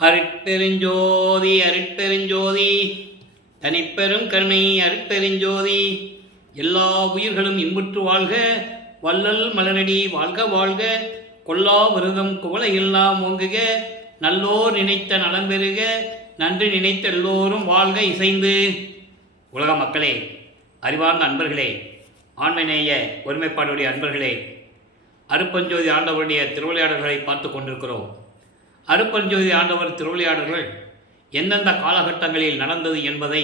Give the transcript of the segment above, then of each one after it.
அருட்பெருஞ்சோதி அருட்பெருஞ்சோதி தனிப்பெரும் கருணை அருட்பெருஞ்சோதி. எல்லா உயிர்களும் இன்புற்று வாழ்க, வள்ளல் மலரடி வாழ்க வாழ்க, கொல்லா விரதம் குவளை எல்லாம் ஓங்குக, நல்லோர் நினைத்த நலம் பெறுக, நன்றி நினைத்த எல்லோரும் வாழ்க இசைந்து. உலக மக்களே, அறிவார்ந்த அன்பர்களே, ஆண்மைநேய ஒருமைப்பாடுடைய அன்பர்களே, அருட்பெருஞ்சோதி ஆண்டவருடைய திருவிளையாடல்களை பார்த்து கொண்டிருக்கிறோம். அருட்பெருஞ்சோதி ஆண்டவர் திருவிளையாடல்கள் எந்தெந்த காலகட்டங்களில் நடந்தது என்பதை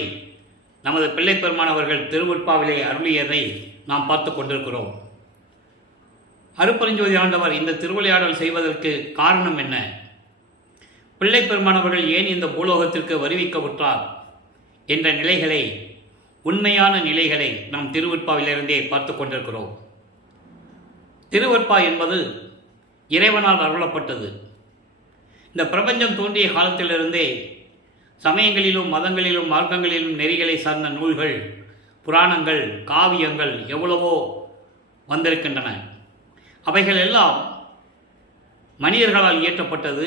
நமது பிள்ளை பெருமானவர்கள் திருவுட்பாவிலே அருளியதை நாம் பார்த்து கொண்டிருக்கிறோம். அருட்பெருஞ்சோதி ஆண்டவர் இந்த திருவிளையாடல் செய்வதற்கு காரணம் என்ன? பிள்ளை பெருமானவர்கள் ஏன் இந்த பூலோகத்திற்கு வருவிக்கப்பட்டார் என்ற நிலைகளை, உண்மையான நிலைகளை நாம் திருவுட்பாவிலிருந்தே பார்த்து கொண்டிருக்கிறோம். திருவட்பா என்பது இறைவனால் அருளப்பட்டது. இந்த பிரபஞ்சம் தோன்றிய காலத்திலிருந்தே சமயங்களிலும் மதங்களிலும் மார்க்கங்களிலும் நெறிகளை சார்ந்த நூல்கள், புராணங்கள், காவியங்கள் எவ்வளவோ வந்திருக்கின்றன. அவைகள் எல்லாம் மனிதர்களால் இயற்றப்பட்டது.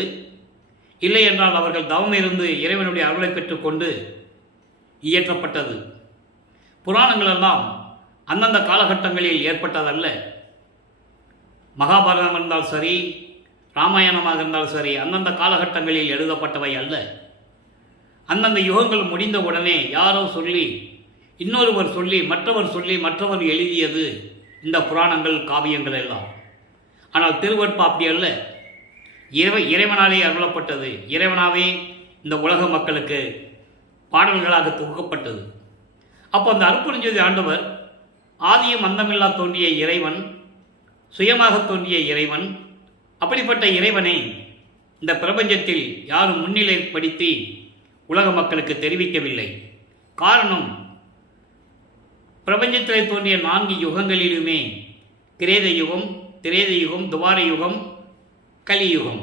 இல்லை என்றால் அவர்கள் தவமிருந்து இறைவனுடைய அருளை பெற்றுக்கொண்டு இயற்றப்பட்டது. புராணங்கள் எல்லாம் அந்தந்த காலகட்டங்களில் ஏற்பட்டதல்ல. மகாபாரதம் இருந்தால் சரி, ராமாயணமாக இருந்தாலும் சரி, அந்தந்த காலகட்டங்களில் எழுதப்பட்டவை அல்ல. அந்தந்த யுகங்கள் முடிந்த உடனே யாரோ சொல்லி, இன்னொருவர் சொல்லி, மற்றவர் எழுதியது இந்த புராணங்கள், காவியங்கள் எல்லாம். ஆனால் திருவட்பா அப்படி அல்ல. இறைவனாலே அருளப்பட்டது. இறைவனாவே இந்த உலக மக்களுக்கு பாடல்களாக தொகுக்கப்பட்டது. அப்போ அந்த அருட்பெருஞ்சோதி ஆண்டவர் ஆதியும் அந்தமில்லா தோன்றிய இறைவன், சுயமாக தோன்றிய இறைவன். அப்படிப்பட்ட இறைவனை இந்த பிரபஞ்சத்தில் யாரும் முன்னிலைப்படுத்தி உலக மக்களுக்கு தெரிவிக்கவில்லை. காரணம், பிரபஞ்சத்தில் தோன்றிய 4 யுகங்களிலுமே கிரேத யுகம், திரேத யுகம், துவார யுகம், கலியுகம்,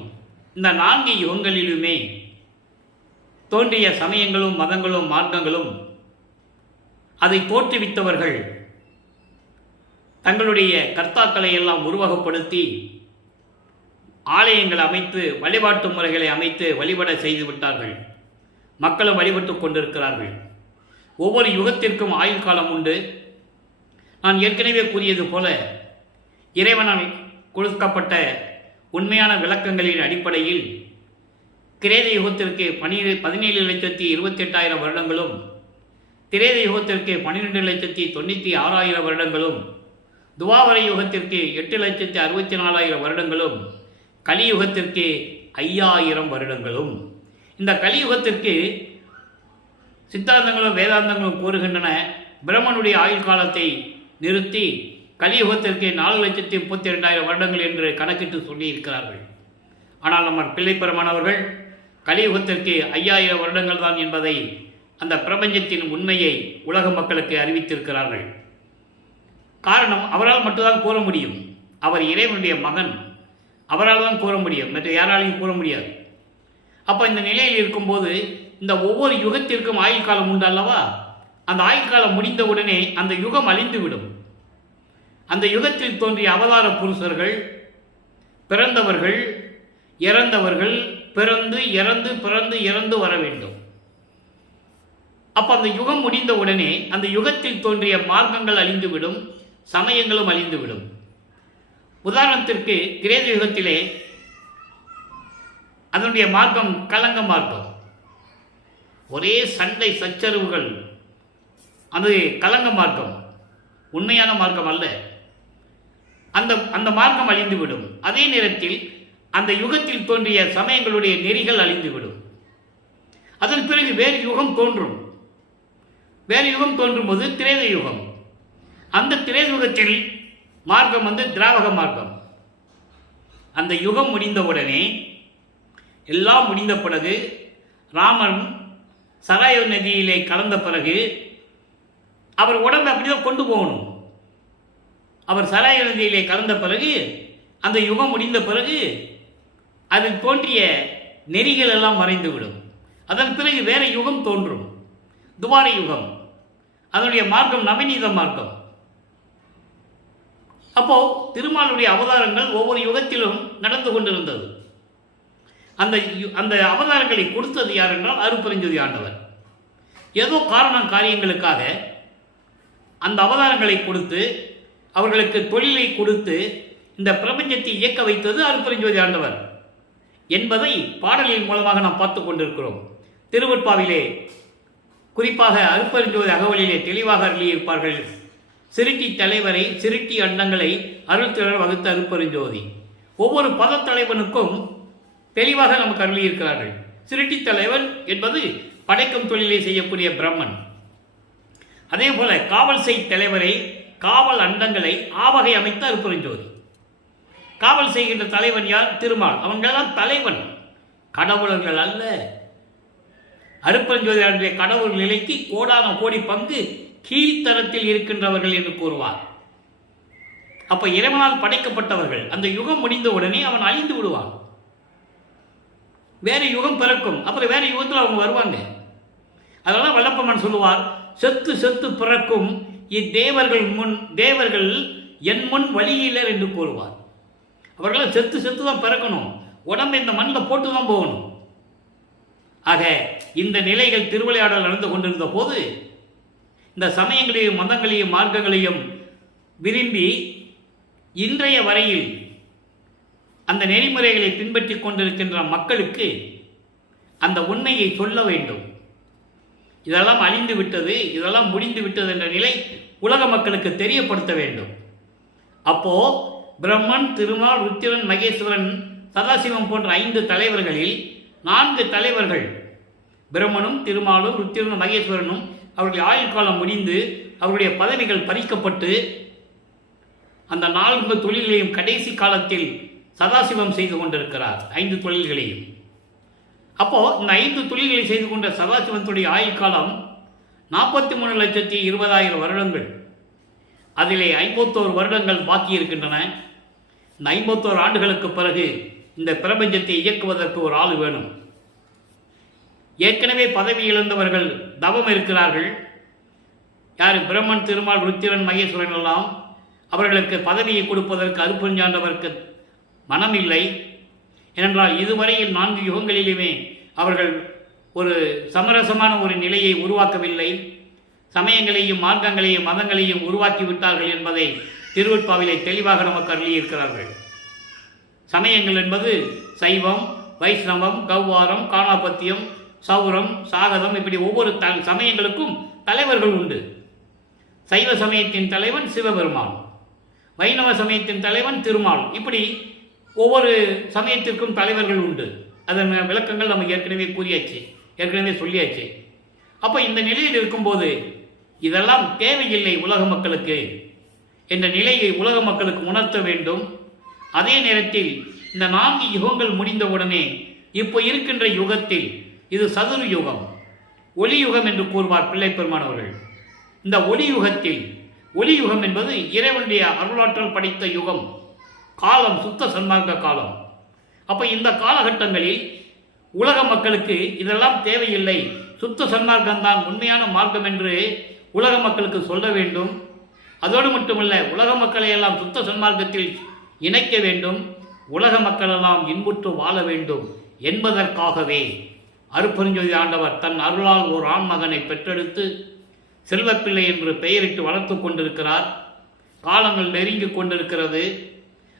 இந்த 4 யுகங்களிலுமே தோன்றிய சமயங்களும் மதங்களும் மார்க்கங்களும் அதை தோற்றுவித்தவர்கள் தங்களுடைய கர்த்தாக்களை எல்லாம் உருவகப்படுத்தி ஆலயங்கள் அமைத்து, வழிபாட்டு முறைகளை அமைத்து வழிபட செய்து விட்டார்கள். மக்களும் வழிபட்டு கொண்டிருக்கிறார்கள். ஒவ்வொரு யுகத்திற்கும் ஆயுள் காலம் உண்டு. நான் ஏற்கனவே கூறியது போல இறைவனால் கொடுக்கப்பட்ட உண்மையான விளக்கங்களின் அடிப்படையில் கிரேத யுகத்திற்கு 17,28,000 வருடங்களும், திரேத யுகத்திற்கு 12,96,000 வருடங்களும், துவாபர யுகத்திற்கு 8,64,000 வருடங்களும், கலியுகத்திற்கு 5,000 வருடங்களும். இந்த கலியுகத்திற்கு சித்தாந்தங்களும் வேதாந்தங்களும் கூறுகின்றன, பிரம்மனுடைய ஆயுள் காலத்தை நிறுத்தி கலியுகத்திற்கு 4,32,000 வருடங்கள் என்று கணக்கிட்டு சொல்லியிருக்கிறார்கள். ஆனால் நம்ம பிள்ளை பெருமானவர்கள் கலியுகத்திற்கு 5,000 வருடங்கள் தான் என்பதை, அந்த பிரபஞ்சத்தின் உண்மையை உலக மக்களுக்கு அறிவித்திருக்கிறார்கள். காரணம், அவரால் மட்டும்தான் கூற முடியும். அவர் இறைவனுடைய மகன், அவரால் தான் கூற முடியும், மற்ற யாராலையும் கூற முடியாது. அப்போ இந்த நிலையில் இருக்கும்போது இந்த ஒவ்வொரு யுகத்திற்கும் ஆயுள் காலம் உண்டு அல்லவா? அந்த ஆயுள் காலம் முடிந்தவுடனே அந்த யுகம் அழிந்துவிடும். அந்த யுகத்தில் தோன்றிய அவதார புருஷர்கள், பிறந்தவர்கள், இறந்தவர்கள், பிறந்து இறந்து பிறந்து இறந்து வர வேண்டும். அப்போ அந்த யுகம் முடிந்த உடனே அந்த யுகத்தில் தோன்றிய மார்க்கங்கள் அழிந்துவிடும், சமயங்களும் அழிந்துவிடும். உதாரணத்திற்கு கிரேத யுகத்திலே அதனுடைய மார்க்கம் கலங்க மார்க்கம், ஒரே சண்டை சச்சரவுகள். அது கலங்க மார்க்கம், உண்மையான மார்க்கம் அல்ல. அந்த மார்க்கம் அழிந்துவிடும். அதே நேரத்தில் அந்த யுகத்தில் தோன்றிய சமயங்களுடைய நெறிகள் அழிந்துவிடும். அதன் பிறகு வேறு யுகம் தோன்றும். வேறு யுகம் தோன்றும் போது திரேத யுகம். அந்த திரேத யுகத்தில் மார்க்கம் திராவக மார்க்கம். அந்த யுகம் முடிந்தவுடனே, எல்லாம் முடிந்த பிறகு, ராமன் சராயு நதியிலே கலந்த பிறகு அவர் உடம்பை அப்படிதான் கொண்டு போகணும். அவர் சராயு நதியிலே கலந்த பிறகு, அந்த யுகம் முடிந்த பிறகு அதில் தோன்றிய நெறிகள் எல்லாம் மறைந்துவிடும். அதன் பிறகு வேற யுகம் தோன்றும், துவார யுகம். அதனுடைய மார்க்கம் நவநீத மார்க்கம். அப்போ திருமாலுடைய அவதாரங்கள் ஒவ்வொரு யுகத்திலும் நடந்து கொண்டிருந்தது. அந்த அந்த அவதாரங்களை கொடுத்தது யார் என்றால் அருட்பெருஞ்சோதி ஆண்டவர். ஏதோ காரியங்களுக்காக அந்த அவதாரங்களை கொடுத்து அவர்களுக்கு தொழிலை கொடுத்து இந்த பிரபஞ்சத்தை இயக்க வைத்தது அருட்பெருஞ்சோதி ஆண்டவர் என்பதை பாடலின் மூலமாக நாம் பார்த்து கொண்டிருக்கிறோம். திருவெட்பாவிலே குறிப்பாக அருட்பெருஞ்சோதி அகவலிலே தெளிவாக அருளியிருப்பார்கள். சிருட்டி தலைவரை சிருட்டி அண்டங்களை அருள்திறர் வகுத்த அருட்பெருஞ்சோதி. ஒவ்வொரு பதத்தலைவனுக்கும் தெளிவாக நமக்கு அருளியிருக்கிறார்கள். சிருட்டி தலைவன் என்பது படைக்கும் தொழிலை செய்யக்கூடிய பிரம்மன். அதே போல காவல் செய் தலைவரை காவல் அண்டங்களை ஆவகை அமைத்த அருட்பெருஞ்சோதி. காவல் செய்கின்ற தலைவன் யார்? திருமால். அவங்களெல்லாம் தலைவன், கடவுளர்கள் அல்ல. அருட்பெருஞ்சோதி கடவுள் நிலைக்கு கோடான கோடி பங்கு கீழ்த்தரத்தில் இருக்கின்றவர்கள் என்று கூறுவார். அப்ப இறைவனால் படைக்கப்பட்டவர்கள். அந்த யுகம் முடிந்த உடனே அவன் அழிந்து விடுவான், வேற யுகம் பிறக்கும். அப்புறம் வேற யுகத்தில் அவங்க வருவாங்க. அதெல்லாம் வல்லப்பமன் சொல்லுவார், செத்து செத்து பிறக்கும் இத்தேவர்கள் முன் தேவர்கள் என் முன் வழியிலர் என்று கூறுவார். அவர்களாம் செத்து செத்து தான் பிறக்கணும், உடம்பை இந்த மண்ணில் போட்டு தான் போகணும். ஆக இந்த நிலைகள் திருவிளையாடல் நடந்து கொண்டிருந்த போது இந்த சமயங்களையும் மதங்களையும் மார்க்கங்களையும் விரும்பி இன்றைய வரையில் அந்த நெறிமுறைகளை பின்பற்றி கொண்டிருக்கின்ற மக்களுக்கு அந்த உண்மையை சொல்ல வேண்டும். இதெல்லாம் அழிந்து விட்டது, இதெல்லாம் முடிந்து விட்டது என்ற நிலை உலக மக்களுக்கு தெரியப்படுத்த வேண்டும். அப்போ பிரம்மன், திருமால், ருத்திரன், மகேஸ்வரன், சதாசிவம் போன்ற 5 தலைவர்களில் 4 தலைவர்கள் பிரம்மனும் திருமாலும் ருத்திரனும் மகேஸ்வரனும் அவருடைய ஆயுள் காலம் முடிந்து அவருடைய பதவிகள் பறிக்கப்பட்டு அந்த 4 தொழில்களையும் கடைசி காலத்தில் சதாசிவம் செய்து கொண்டிருக்கிறார். 5 தொழில்களையும். அப்போ இந்த 5 தொழில்களை செய்து கொண்ட சதாசிவத்துடைய ஆயுள் காலம் 43,20,000 வருடங்கள். அதிலே 51 வருடங்கள் பாக்கி இருக்கின்றன. இந்த 51 ஆண்டுகளுக்கு பிறகு இந்த பிரபஞ்சத்தை இயக்குவதற்கு ஒரு ஆள் வேணும். ஏற்கனவே பதவி இழந்தவர்கள் தவம் இருக்கிறார்கள். யார்? பிரம்மன், திருமால், ருத்திரன், மகேஸ்வரன் எல்லாம். அவர்களுக்கு பதவியை கொடுப்பதற்கு அருட்பெருஞ்சாண்டவருக்கு மனம் இல்லை. ஏனென்றால் இதுவரையில் 4 யுகங்களிலுமே அவர்கள் ஒரு சமரசமான ஒரு நிலையை உருவாக்கவில்லை. சமயங்களையும் மார்க்கங்களையும் மதங்களையும் உருவாக்கி விட்டார்கள் என்பதை திருவெட்பாவிலே தெளிவாக நமக்கு அருளியிருக்கிறார்கள். சமயங்கள் என்பது சைவம், வைஷ்ணவம், கௌவாரம், காணாபத்தியம், சௌரம், சாகதம், இப்படி ஒவ்வொரு சமயங்களுக்கும் தலைவர்கள் உண்டு. சைவ சமயத்தின் தலைவன் சிவபெருமான், வைணவ சமயத்தின் தலைவன் திருமால், இப்படி ஒவ்வொரு சமயத்திற்கும் தலைவர்கள் உண்டு. அதன் விளக்கங்கள் நம்ம ஏற்கனவே கூறியாச்சு, ஏற்கனவே சொல்லியாச்சு. அப்போ இந்த நிலையில் இருக்கும்போது இதெல்லாம் தேவையில்லை உலக மக்களுக்கு என்ற நிலையை உலக மக்களுக்கு உணர்த்த வேண்டும். அதே நேரத்தில் இந்த 4 யுகங்கள் முடிந்தவுடனே இப்போ இருக்கின்ற யுகத்தில் இது சதுர யுகம், ஒளி யுகம் என்று கூறுவார் பிள்ளைப்பெருமான் அவர்கள். இந்த ஒளி யுகத்தில், ஒளி யுகம் என்பது இறைவனுடைய அருளாற்றல் படைத்த யுகம், காலம் சுத்த சன்மார்க்க காலம். அப்போ இந்த காலகட்டங்களில் உலக மக்களுக்கு இதெல்லாம் தேவையில்லை, சுத்த சன்மார்க்கம்தான் உண்மையான மார்க்கம் என்று உலக மக்களுக்கு சொல்ல வேண்டும். அதோடு மட்டுமல்ல, உலக மக்களை எல்லாம் சுத்த சன்மார்க்கத்தில் இணைக்க வேண்டும், உலக மக்களெல்லாம் இன்புற்று வாழ வேண்டும் என்பதற்காகவே அருட்பெருஞ்சோதி ஆண்டவர் தன் அருளால் ஒரு ஆண்மகனை பெற்றெடுத்து செல்வப்பிள்ளை என்று பெயரிட்டு வளர்த்து கொண்டிருக்கிறார். காலங்கள் நெருங்கி கொண்டிருக்கிறது.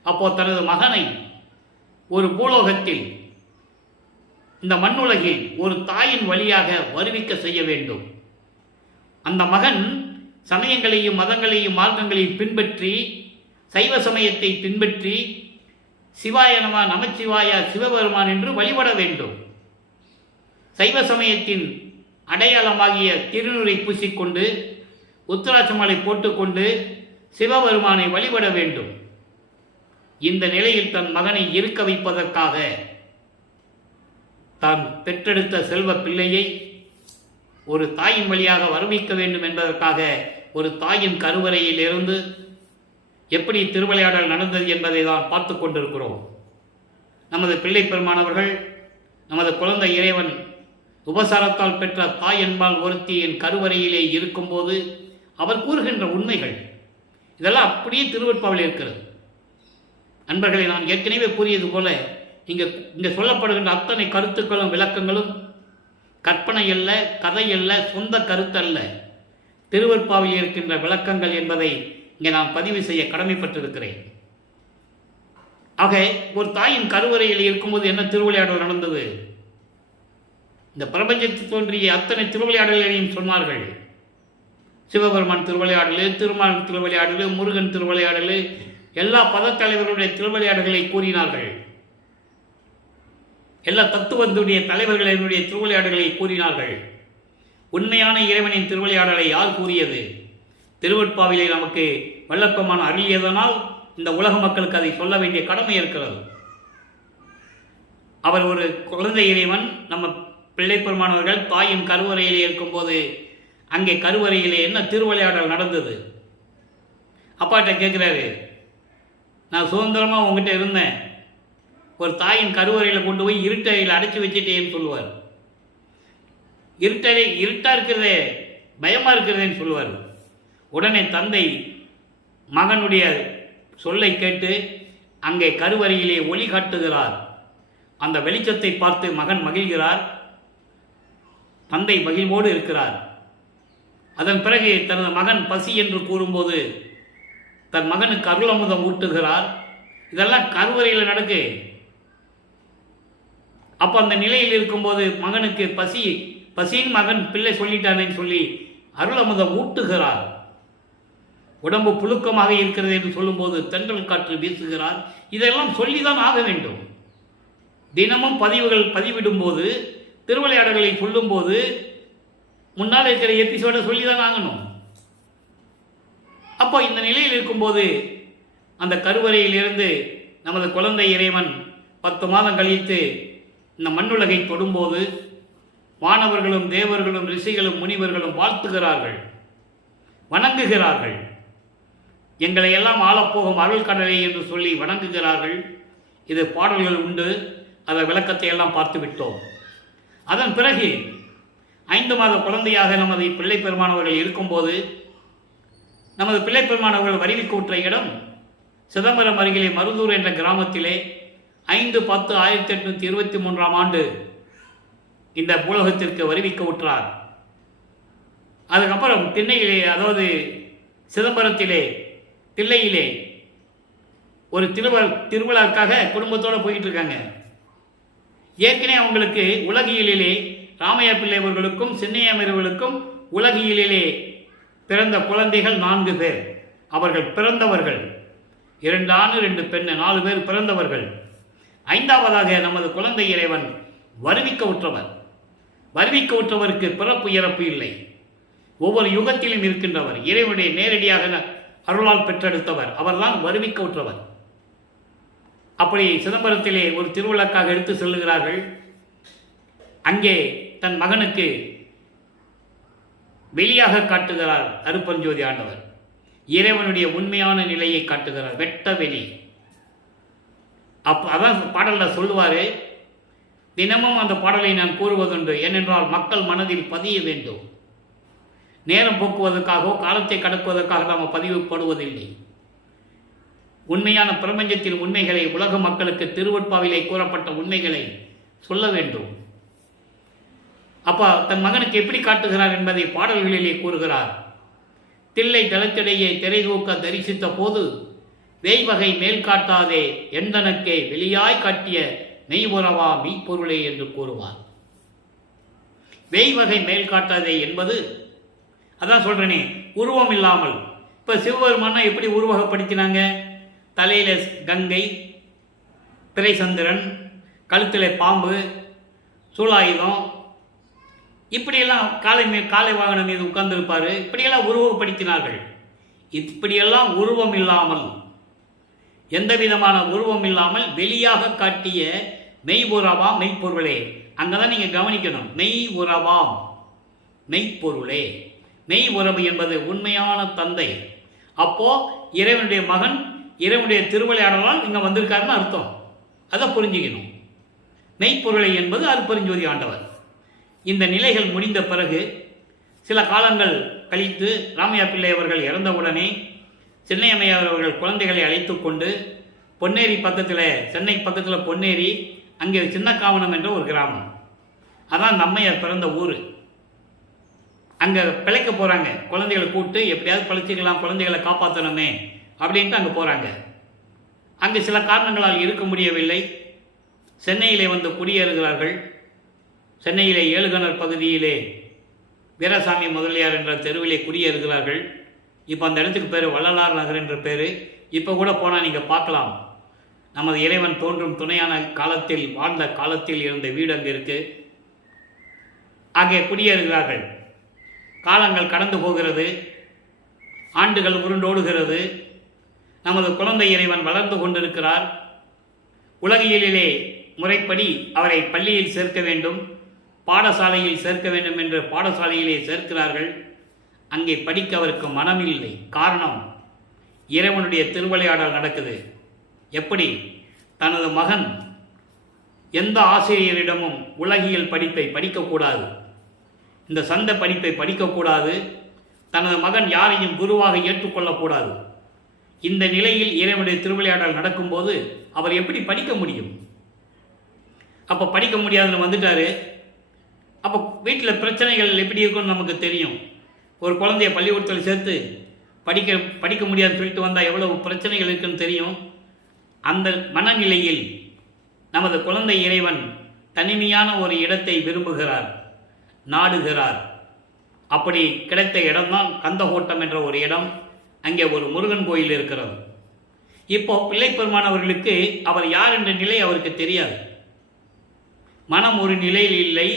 அப்போ தனது மகனை ஒரு பூலோகத்தில், இந்த மண்ணுலகில் ஒரு தாயின் வழியாக வருவிக்க செய்ய வேண்டும். அந்த மகன் சமயங்களையும் மதங்களையும் மார்க்கங்களையும் பின்பற்றி, சைவ சமயத்தை பின்பற்றி, சிவாய நம, நமச்சிவாய, சிவபெருமான் என்று வழிபட வேண்டும். சைவ சமயத்தின் அடையாளமாகிய திருநூரை பூசிக்கொண்டு, உத்தராட்சமாலை போட்டுக்கொண்டு சிவபெருமானை வழிபட வேண்டும். இந்த நிலையில் தன் மகனை இருக்க வைப்பதற்காக தான் பெற்றெடுத்த செல்வ பிள்ளையை ஒரு தாயின் வழியாக வருவிக்க வேண்டும் என்பதற்காக ஒரு தாயின் கருவறையில் இருந்து எப்படி திருவிளையாடல் நடந்தது என்பதை தான் பார்த்து கொண்டிருக்கிறோம். நமது பிள்ளை பெருமானவர்கள், நமது குழந்தை இறைவன் உபசாரத்தால் பெற்ற தாய் என்பால் ஒருத்தி என் கருவறையிலே இருக்கும்போது அவர் கூறுகின்ற உண்மைகள் இதெல்லாம் அப்படியே திருவெட்பாவில் இருக்கிறது. நண்பர்களை, நான் ஏற்கனவே கூறியது போல இங்கே சொல்லப்படுகின்ற அத்தனை கருத்துக்களும் விளக்கங்களும் கற்பனை அல்ல, கதை அல்ல, சொந்த கருத்தல்ல, திருவெற்பாவில் இருக்கின்ற விளக்கங்கள் என்பதை இங்கே நான் பதிவு செய்ய கடமைப்பட்டிருக்கிறேன். ஆக ஒரு தாயின் கருவறையில் இருக்கும்போது என்ன திருவிளையாடல் நடந்தது? இந்த பிரபஞ்சத்தில் தோன்றிய அத்தனை திருவிளையாடல்களையும் சொன்னார்கள். சிவபெருமான் திருவிளையாடல், திருமால் திருவிளையாடல், முருகன் திருவிளையாடல், எல்லா பதத்தலைவர்களுடைய திருவிளையாடல்களை கூறினார்கள். எல்லா தத்துவத்துடைய தலைவர்களினுடைய திருவிளையாடல்களை கூறினார்கள். உண்மையான இறைவனின் திருவிளையாடலை யார் கூறியது? திருவெற்பாவிலே நமக்கு வல்லப்பமான அருளியதனால் இந்த உலக மக்களுக்கு அதை சொல்ல வேண்டிய கடமை இருக்கிறது. அவர் ஒரு குழந்தை இறைவன். நம்ம பிள்ளை பெருமானவர்கள் தாயின் கருவறையிலே இருக்கும்போது அங்கே கருவறையிலே என்ன திருவிளையாடல் நடந்தது? அப்பாட்ட கேட்குறாரு, நான் சுதந்திரமாக உங்ககிட்ட இருந்தேன், ஒரு தாயின் கருவறையில் கொண்டு போய் இருட்டறையில் அடைச்சி வச்சுட்டேன்னு சொல்லுவார். இருட்டாக இருக்கிறதே, பயமாக இருக்கிறதேன்னு சொல்லுவார். உடனே தந்தை மகனுடைய சொல்லை கேட்டு அங்கே கருவறையிலே ஒளி காட்டுகிறார். அந்த வெளிச்சத்தை பார்த்து மகன் மகிழ்கிறார். தந்தை மகிழ்வோடு இருக்கிறார். அதன் பிறகு தனது மகன் பசி என்று கூறும்போது தன் மகனுக்கு அருளமுதம் ஊட்டுகிறார். இதெல்லாம் கருவறையில் நடக்கு. அப்போ அந்த நிலையில் இருக்கும்போது மகனுக்கு பசியின் மகன் பிள்ளை சொல்லிட்டானேன்னு சொல்லி அருளமுதம் ஊட்டுகிறார். உடம்பு புழுக்கமாக இருக்கிறது என்று சொல்லும்போது தென்றல் காற்று வீசுகிறார். இதெல்லாம் சொல்லிதான் ஆக வேண்டும். தினமும் பதிவிடும்போது, திருவிளையாடல்களை சொல்லும்போது முன்னால் இருக்கிற எபிசோடை சொல்லிதான் ஆகணும். அப்போ இந்த நிலையில் இருக்கும்போது அந்த கருவறையில் இருந்து நமது குழந்தை இறைவன் 10 மாதம் கழித்து இந்த மண்ணுலகை தொடும்போது வானவர்களும் தேவர்களும் ரிஷிகளும் முனிவர்களும் வாழ்த்துகிறார்கள், வணங்குகிறார்கள். எங்களை எல்லாம் ஆளப்போகும் அருள் கடலை என்று சொல்லி வணங்குகிறார்கள். இது பாடல்கள் உண்டு. அதை விளக்கத்தை எல்லாம் பார்த்து விட்டோம். அதன் பிறகு 5 மாத குழந்தையாக நமது பிள்ளை பெருமானவர்கள் இருக்கும்போது நமது பிள்ளை பெருமானவர்கள் வருவிக்கூற்ற இடம் சிதம்பரம் அருகிலே மருதூர் என்ற கிராமத்திலே 5/10/1823 ஆண்டு இந்த பூலகத்திற்கு வருவிக்க உற்றார். அதுக்கப்புறம் திண்ணையிலே, அதாவது சிதம்பரத்திலே தில்லையிலே ஒரு திருவிழாவுக்காக குடும்பத்தோடு போயிட்டு இருக்காங்க. ஏற்கனவே அவங்களுக்கு உலகியலிலே ராமையா பிள்ளை அவர்களுக்கும் சின்னையமர்களுக்கும் உலகியலிலே பிறந்த குழந்தைகள் 4 பேர். அவர்கள் பிறந்தவர்கள் 2 ஆண் 2 பெண் 4 பேர் பிறந்தவர்கள். 5ஆவதாக நமது குழந்தை இறைவன் வருவிக்க உற்றவர். வருவிக்க உற்றவருக்கு பிறப்பு இறப்பு இல்லை. ஒவ்வொரு யுகத்திலும் இருக்கின்றவர். இறைவனுடைய நேரடியாக அருளால் பெற்றெடுத்தவர். அவர்தான் வருவிக்க உற்றவர். அப்படி சிதம்பரத்திலே ஒரு திருவிழாக்காக எடுத்து செல்லுகிறார்கள். அங்கே தன் மகனுக்கு வெளியாக காட்டுகிறார் அருப்பஞ்சோதி ஆண்டவர். இறைவனுடைய உண்மையான நிலையை காட்டுகிறார். வெட்ட வெளி. அதான் பாடலில் சொல்லுவார். தினமும் அந்த பாடலை நான் கூறுவதுண்டு. ஏனென்றால் மக்கள் மனதில் பதிய வேண்டும். நேரம் போக்குவதற்காகவோ காலத்தை கடக்குவதற்காக நாம் பதிவுபடுவதில்லை. உண்மையான பிரபஞ்சத்தின் உண்மைகளை, உலக மக்களுக்கு திருவெற்பாவிலே கூறப்பட்ட உண்மைகளை சொல்ல வேண்டும். அப்பா தன் மகனுக்கு எப்படி காட்டுகிறார் என்பதை பாடல்களிலே கூறுகிறார். தில்லை தளத்திடையே திரை தூக்க தரிசித்த போது வேய்வகை மேல் காட்டாதே எந்தனக்கே வெளியாய் காட்டிய மெய்வுறவா மெய்ப்பொருளே என்று கூறுவார். வேய்வகை மேல் காட்டாதே என்பது, அதான் சொல்றேனே, உருவம் இல்லாமல். இப்போ சிவபெருமானா எப்படி உருவகப்படுத்தினாங்க? தலையில கங்கை, திரைசந்திரன், கழுத்தில் பாம்பு, சூலாயுதம், இப்படியெல்லாம் காலை வாகனம் மீது உட்கார்ந்திருப்பார். இப்படியெல்லாம் உருவப்படுத்தினார்கள். இப்படியெல்லாம் உருவம் இல்லாமல், எந்த விதமான உருவம் இல்லாமல் வெளியாக காட்டிய மெய் உறவா மெய்ப்பொருளே. அங்கதான் நீங்க கவனிக்கணும். மெய் உறவாம் மெய்ப்பொருளே. மெய் உறவு என்பது உண்மையான தந்தை. அப்போ இறைவனுடைய மகன் இறைவனுடைய திருவிளையாடலால் இங்க வந்திருக்காருன்னு அர்த்தம். அதை புரிஞ்சுக்கணும். மெய்ப்பொருளை என்பது அருட்பெருஞ்சோதி ஆண்டவர். இந்த நிலைகள் முடிந்த பிறகு சில காலங்கள் கழித்து ராமையா பிள்ளை அவர்கள் இறந்தவுடனே சின்னையம்மையார் அவர்கள் குழந்தைகளை அழைத்து கொண்டு பொன்னேரி பக்கத்தில், சென்னை பக்கத்தில் பொன்னேரி, அங்கே சின்னக்காவனம் என்ற ஒரு கிராமம். அதான் அந்த அம்மையார் பிறந்த ஊர். அங்கே பிழைக்க போகிறாங்க. குழந்தைகளை கூப்பிட்டு எப்படியாவது பிழைச்சிக்கலாம், குழந்தைகளை காப்பாற்றணுமே அப்படின்ட்டு அங்கே போகிறாங்க. அங்கே சில காரணங்களால் இருக்க முடியவில்லை. சென்னையிலே வந்து குடியேறுகிறார்கள். சென்னையிலே ஏழுகணர் பகுதியிலே வீரசாமி முதலியார் என்ற தெருவிலே குடியேறுகிறார்கள். இப்போ அந்த இடத்துக்கு பேர் வள்ளலார் நகர் என்ற பேர். இப்போ கூட போனால் நீங்கள் பார்க்கலாம். நமது இறைவன் தோன்றும் துணையான காலத்தில், வாழ்ந்த காலத்தில் இருந்த வீடு அங்கே இருக்குது. அங்கே குடியேறுகிறார்கள். காலங்கள் கடந்து போகிறது, ஆண்டுகள் உருண்டோடுகிறது. நமது குழந்தை இறைவன் வளர்ந்து கொண்டிருக்கிறார். உலகியலிலே முறைப்படி அவரை பள்ளியில் சேர்க்க வேண்டும், பாடசாலையில் சேர்க்க வேண்டும் என்று பாடசாலையிலே சேர்க்கிறார்கள். அங்கே படிக்க அவருக்கு மனமில்லை. காரணம், இறைவனுடைய திருவிளையாடல் நடக்குது. எப்படி? தனது மகன் எந்த ஆசிரியரிடமும் உலகியல் படிப்பை படிக்கக்கூடாது, இந்த சந்த படிப்பை படிக்கக்கூடாது, தனது மகன் யாரையும் குருவாக ஏற்றுக்கொள்ளக்கூடாது. இந்த நிலையில் இறைவனுடைய திருவிளையாடல் நடக்கும்போது அவர் எப்படி படிக்க முடியும்? அப்போ படிக்க முடியாதுன்னு வந்துட்டாரு. அப்போ வீட்டில் பிரச்சனைகள் எப்படி இருக்குன்னு நமக்கு தெரியும். ஒரு குழந்தைய பள்ளிக்கூடத்தில் சேர்த்து படிக்க முடியாதுன்னு சொல்லிட்டு வந்தால் எவ்வளவு பிரச்சனைகள் இருக்குன்னு தெரியும். அந்த மனநிலையில் நமது குழந்தை இறைவன் தனிமையான ஒரு இடத்தை விரும்புகிறார், நாடுகிறார். அப்படி கிடைத்த இடம்தான் கந்தகோட்டம் என்ற ஒரு இடம். அங்கே ஒரு முருகன் கோயில் இருக்கிறது. இப்போ பிள்ளைப்பெருமான் அவர்களுக்கு அவர் யார் என்ற நிலை அவருக்கு தெரியாது. மனம் ஒரு நிலையில் இல்லை.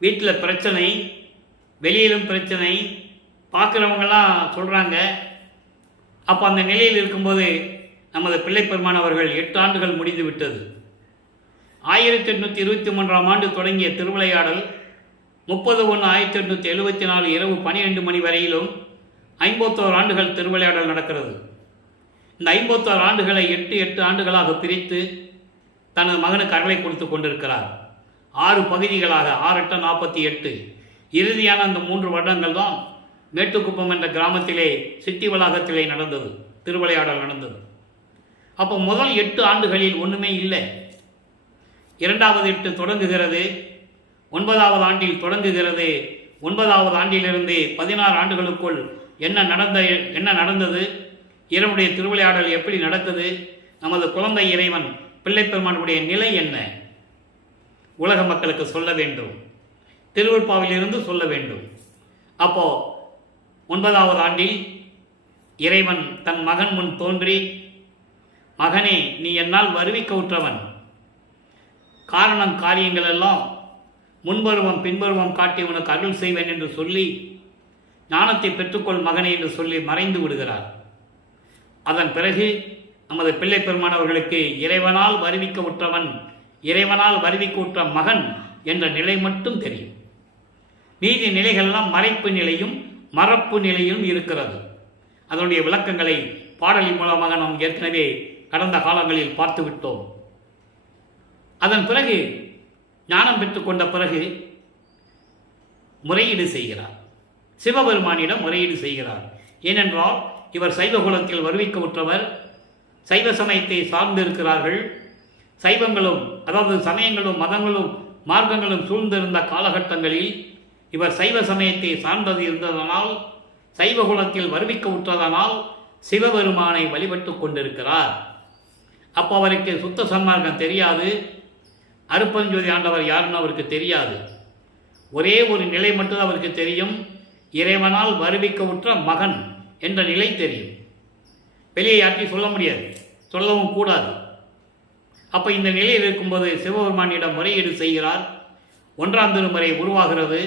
வீட்டில் பிரச்சனை, வெளியிலும் பிரச்சனை, பார்க்குறவங்கெல்லாம் சொல்கிறாங்க. அப்போ அந்த நிலையில் இருக்கும்போது நமது பிள்ளைப்பெருமான் அவர்கள் 8 ஆண்டுகள் முடிந்து விட்டது. 1823ஆம் ஆண்டு தொடங்கிய திருவிளையாடல் 30/1/1874 இரவு 12 மணி வரையிலும் 51 ஆண்டுகள் திருவிளையாடல் நடக்கிறது. இந்த 51 ஆண்டுகளை 8 ஆண்டுகளாக பிரித்து தனது மகனுக்கு அருளை கொடுத்து கொண்டிருக்கிறார். 6 பகுதிகளாக, 6 8 48. இறுதியான அந்த 3 வருடங்கள் தான் மேட்டுக்குப்பம் என்ற கிராமத்திலே சித்தி வளாகத்திலே நடந்தது, திருவிளையாடல் நடந்தது. அப்போ முதல் 8 ஆண்டுகளில் ஒன்றுமே இல்லை. 2வது 8 தொடங்குகிறது, 9வது ஆண்டில் தொடங்குகிறது. 9வது ஆண்டிலிருந்து 16 ஆண்டுகளுக்குள் என்ன நடந்தது, இறைவனுடைய திருவிளையாடல் எப்படி நடந்தது, நமது குழந்தை இறைவன் பிள்ளைப்பெருமானுடைய நிலை என்ன, உலக மக்களுக்கு சொல்ல வேண்டும், திருவருட்பாவிலிருந்து சொல்ல வேண்டும். அப்போ 9வது ஆண்டில் இறைவன் தன் மகன் முன் தோன்றி, மகனே, நீ என்னால் வருவிக்க உற்றவன், காரணம் காரியங்கள் எல்லாம் முன்பருவம் பின்பருவம் காட்டி உனக்கு அருள் செய்வேன் என்று சொல்லி, ஞானத்தை பெற்றுக்கொள் மகனே என்று சொல்லி மறைந்து விடுகிறார். அதன் பிறகு நமது பிள்ளைப்பெருமான் அவர்களுக்கு இறைவனால் வருவிக்க உற்றவன், இறைவனால் வருவிக்க உற்ற மகன் என்ற நிலை மட்டும் தெரியும். மீதி நிலைகளெல்லாம் மறைப்பு நிலையும் மறப்பு நிலையும் இருக்கிறது. அதனுடைய விளக்கங்களை பாடலின் மூலமாக நாம் ஏற்கனவே கடந்த காலங்களில் பார்த்துவிட்டோம். அதன் பிறகு ஞானம் பெற்றுக்கொண்ட பிறகு முறையீடு செய்கிறார், சிவபெருமானிடம் முறையீடு செய்கிறார். ஏனென்றால் இவர் சைவ குலத்தில் வருவிக்க உற்றவர், சைவ சமயத்தை சார்ந்திருக்கிறார்கள். சைவங்களும், அதாவது சமயங்களும் மதங்களும் மார்க்கங்களும் சூழ்ந்திருந்த காலகட்டங்களில் இவர் சைவ சமயத்தை சார்ந்தது இருந்ததனால், சைவ குலத்தில் வருவிக்க உற்றதனால் சிவபெருமானை வழிபட்டு கொண்டிருக்கிறார். அப்போ அவருக்கு சுத்த சன்மார்க்கம் தெரியாது, அருப்பஞ்சோதி ஆண்டவர் யாருன்னு அவருக்கு தெரியாது. ஒரே ஒரு நிலை மட்டும் அவருக்கு தெரியும், இறைவனால் வருவிக்க உற்ற மகன் என்ற நிலை தெரியும். வெளியே யார்ட்டையும் சொல்ல முடியாது, சொல்லவும் கூடாது. அப்போ இந்த நிலையில் இருக்கும்போது சிவபெருமானிடம் முறையீடு செய்கிறார். 1ஆம் திருமுறை உருவாகிறது.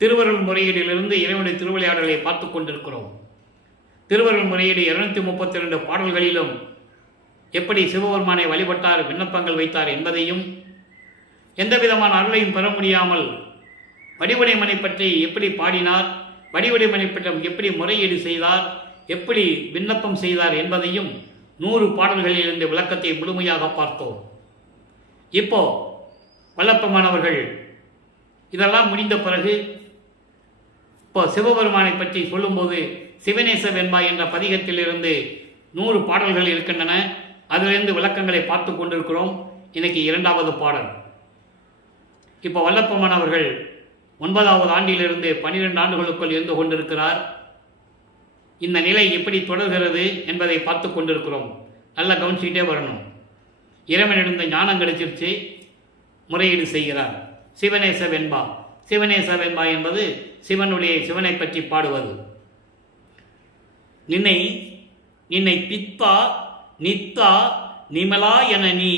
திருவருள் முறையீடிலிருந்து இறைவனுடைய திருவிளையாடலை பார்த்து கொண்டிருக்கிறோம். திருவருள் முறையீடு 232 பாடல்களிலும் எப்படி சிவபெருமானை வழிபட்டார், விண்ணப்பங்கள் வைத்தார் என்பதையும், எந்த விதமான அருளையும் பெற முடியாமல் வடிவுடைமனை பற்றி எப்படி பாடினார், வடிவுடைமனை பற்றி எப்படி முறையீடு செய்தார், எப்படி விண்ணப்பம் செய்தார் என்பதையும் 100 பாடல்களில் இருந்த விளக்கத்தை முழுமையாக பார்த்தோம். இப்போ வல்லப்பமானவர்கள் இதெல்லாம் முடிந்த பிறகு இப்போ சிவபெருமானை பற்றி சொல்லும்போது சிவநேச வெண்பா என்ற பதிகத்திலிருந்து 100 பாடல்கள் இருக்கின்றன. அதிலிருந்து விளக்கங்களை பார்த்து கொண்டிருக்கிறோம். இன்னைக்கு 2வது பாடல். இப்போ வல்லப்பெருமான் அவர்கள் 9வது ஆண்டிலிருந்து 12 ஆண்டுகளுக்குள் இருந்து கொண்டிருக்கிறார். இந்த நிலை எப்படி தொடர்கிறது என்பதை பார்த்து கொண்டிருக்கிறோம். நல்லா கவனிச்சுக்கிட்டே வரணும். இறைவனிருந்த ஞானம் கிடைச்சிருச்சு, முறையீடு செய்கிறார். சிவனேச வெண்பா. சிவனேச வெண்பா என்பது சிவனை பற்றி பாடுவது. நின்னை பித்தா நித்தா நிமலா என நீ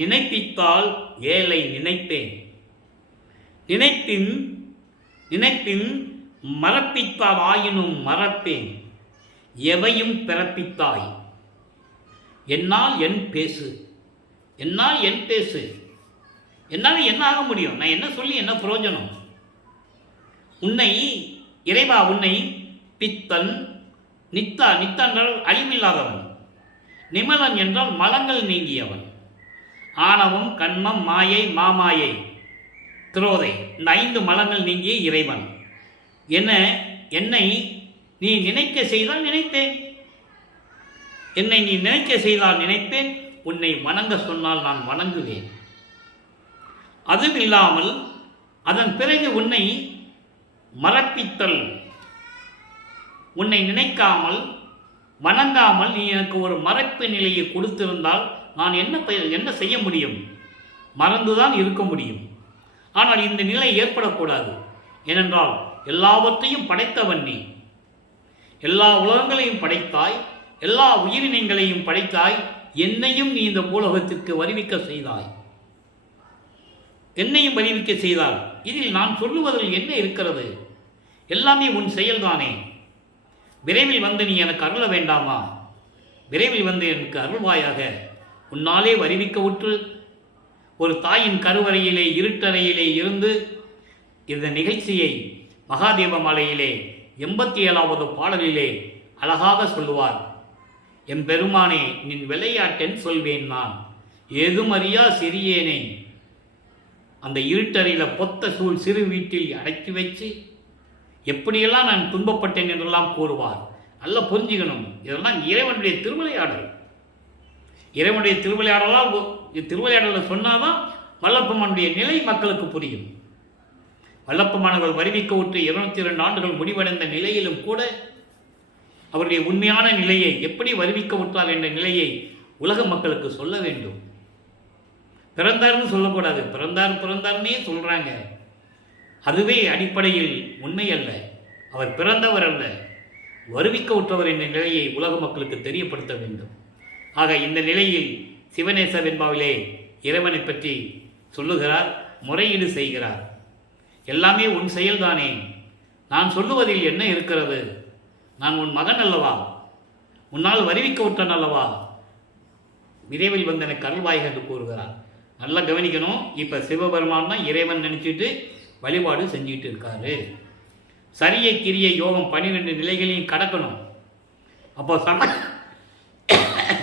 நினைப்பித்தால் ஏழை நினைப்பேன். நினைப்பின் மறப்பித்தால் ஆயினும் மறப்பேன். எவையும் பிறப்பித்தாய் என்னால் என் பேசு. என்னால் என்ன ஆக முடியும்? நான் என்ன சொல்லி என்ன பிரயோஜனம்? இறைவா உன்னை பித்தன், நித்தா என்றால் அழிவில்லாதவன், நிமலன் என்றால் மலங்கள் நீங்கியவன், ஆணவம், கண்மம், மாயை, மாமாயை, திரோதை, இந்த 5 மலங்கள் நீங்கிய இறைவன். என்னை நீ நினைக்க செய்தால் நினைப்பேன். என்னை நீ நினைக்க செய்தால் நினைப்பேன். உன்னை வணங்க சொன்னால் நான் வணங்குவேன். அதுவும் இல்லாமல் அதன் பிறகு உன்னை மறப்பித்தல், உன்னை நினைக்காமல் வணங்காமல் நீ எனக்கு ஒரு மறப்பு நிலையை கொடுத்திருந்தால் நான் என்ன செய்ய முடியும்? மறந்துதான் இருக்க முடியும். ஆனால் இந்த நிலை ஏற்படக்கூடாது. ஏனென்றால் எல்லாவற்றையும் படைத்தவன் நீ. எல்லா உலகங்களையும் படைத்தாய், எல்லா உயிரினங்களையும் படைத்தாய். என்னையும் நீ இந்த பூலோகத்திற்கு வருவிக்க செய்தாய். என்னையும் வருவிக்க செய்தால் இதில் நான் சொல்லுவதில் என்ன இருக்கிறது? எல்லாமே உன் செயல்தானே. விரைவில் வந்து நீ எனக்கு அருள வேண்டாமா? விரைவில் வந்து எனக்கு அருள்வாயாக. உன்னாலே வருவிக்க உற்று ஒரு தாயின் கருவறையிலே இருட்டறையிலே இருந்து இந்த நிகழ்ச்சியை மகாதேவ மாலையிலே 87வது பாடலிலே அழகாக சொல்லுவார். எம்பெருமானே நின் விளையாட்டென் சொல்வேன் நான், ஏதும் அறியா சிறியேனே. அந்த இருட்டறையில் பொத்த சூழ் சிறு வீட்டில் அடைச்சி வச்சு எப்படியெல்லாம் நான் துன்பப்பட்டேன் என்றெல்லாம் கூறுவார். நல்லா புரிஞ்சுக்கணும். இதெல்லாம் இறைவனுடைய திருவிளையாடல். இறைவனுடைய திருவிளையாடலை சொன்னாதான் வல்லப்பெருமானுடைய நிலை மக்களுக்கு புரியும். வல்லப்பெருமானவர்கள் வருவிக்க விட்டு 202 ஆண்டுகள் முடிவடைந்த நிலையிலும் கூட அவருடைய உண்மையான நிலையை எப்படி வருவிக்க விட்டார் என்ற நிலையை உலக மக்களுக்கு சொல்ல வேண்டும். பிறந்தார்னு சொல்லக்கூடாது. பிறந்தார்னே சொல்றாங்க. அதுவே அடிப்படையில் உண்மை அல்ல. அவர் பிறந்தவர் அல்ல, வருவிக்க விட்டவர் என்ற நிலையை உலக மக்களுக்கு தெரியப்படுத்த வேண்டும். ஆக இந்த நிலையில் சிவனேச வெண்பாவிலே இறைவனை பற்றி சொல்லுகிறார், முறையீடு செய்கிறார். எல்லாமே உன் செயல்தானே. நான் சொல்லுவதில் என்ன இருக்கிறது? நான் உன் மகன் அல்லவா? உன்னால் வருவிக்க விட்டான் அல்லவா? விரைவில் வந்து எனக்கு அருள்வாய் என்று கூறுகிறார். நல்லா கவனிக்கணும். இப்போ சிவபெருமான் தான் இறைவன் நினைச்சிட்டு வழிபாடு செஞ்சுட்டு இருக்காரு. சரியை கிரிய யோகம் 12 நிலைகளையும் கடக்கணும். அப்போ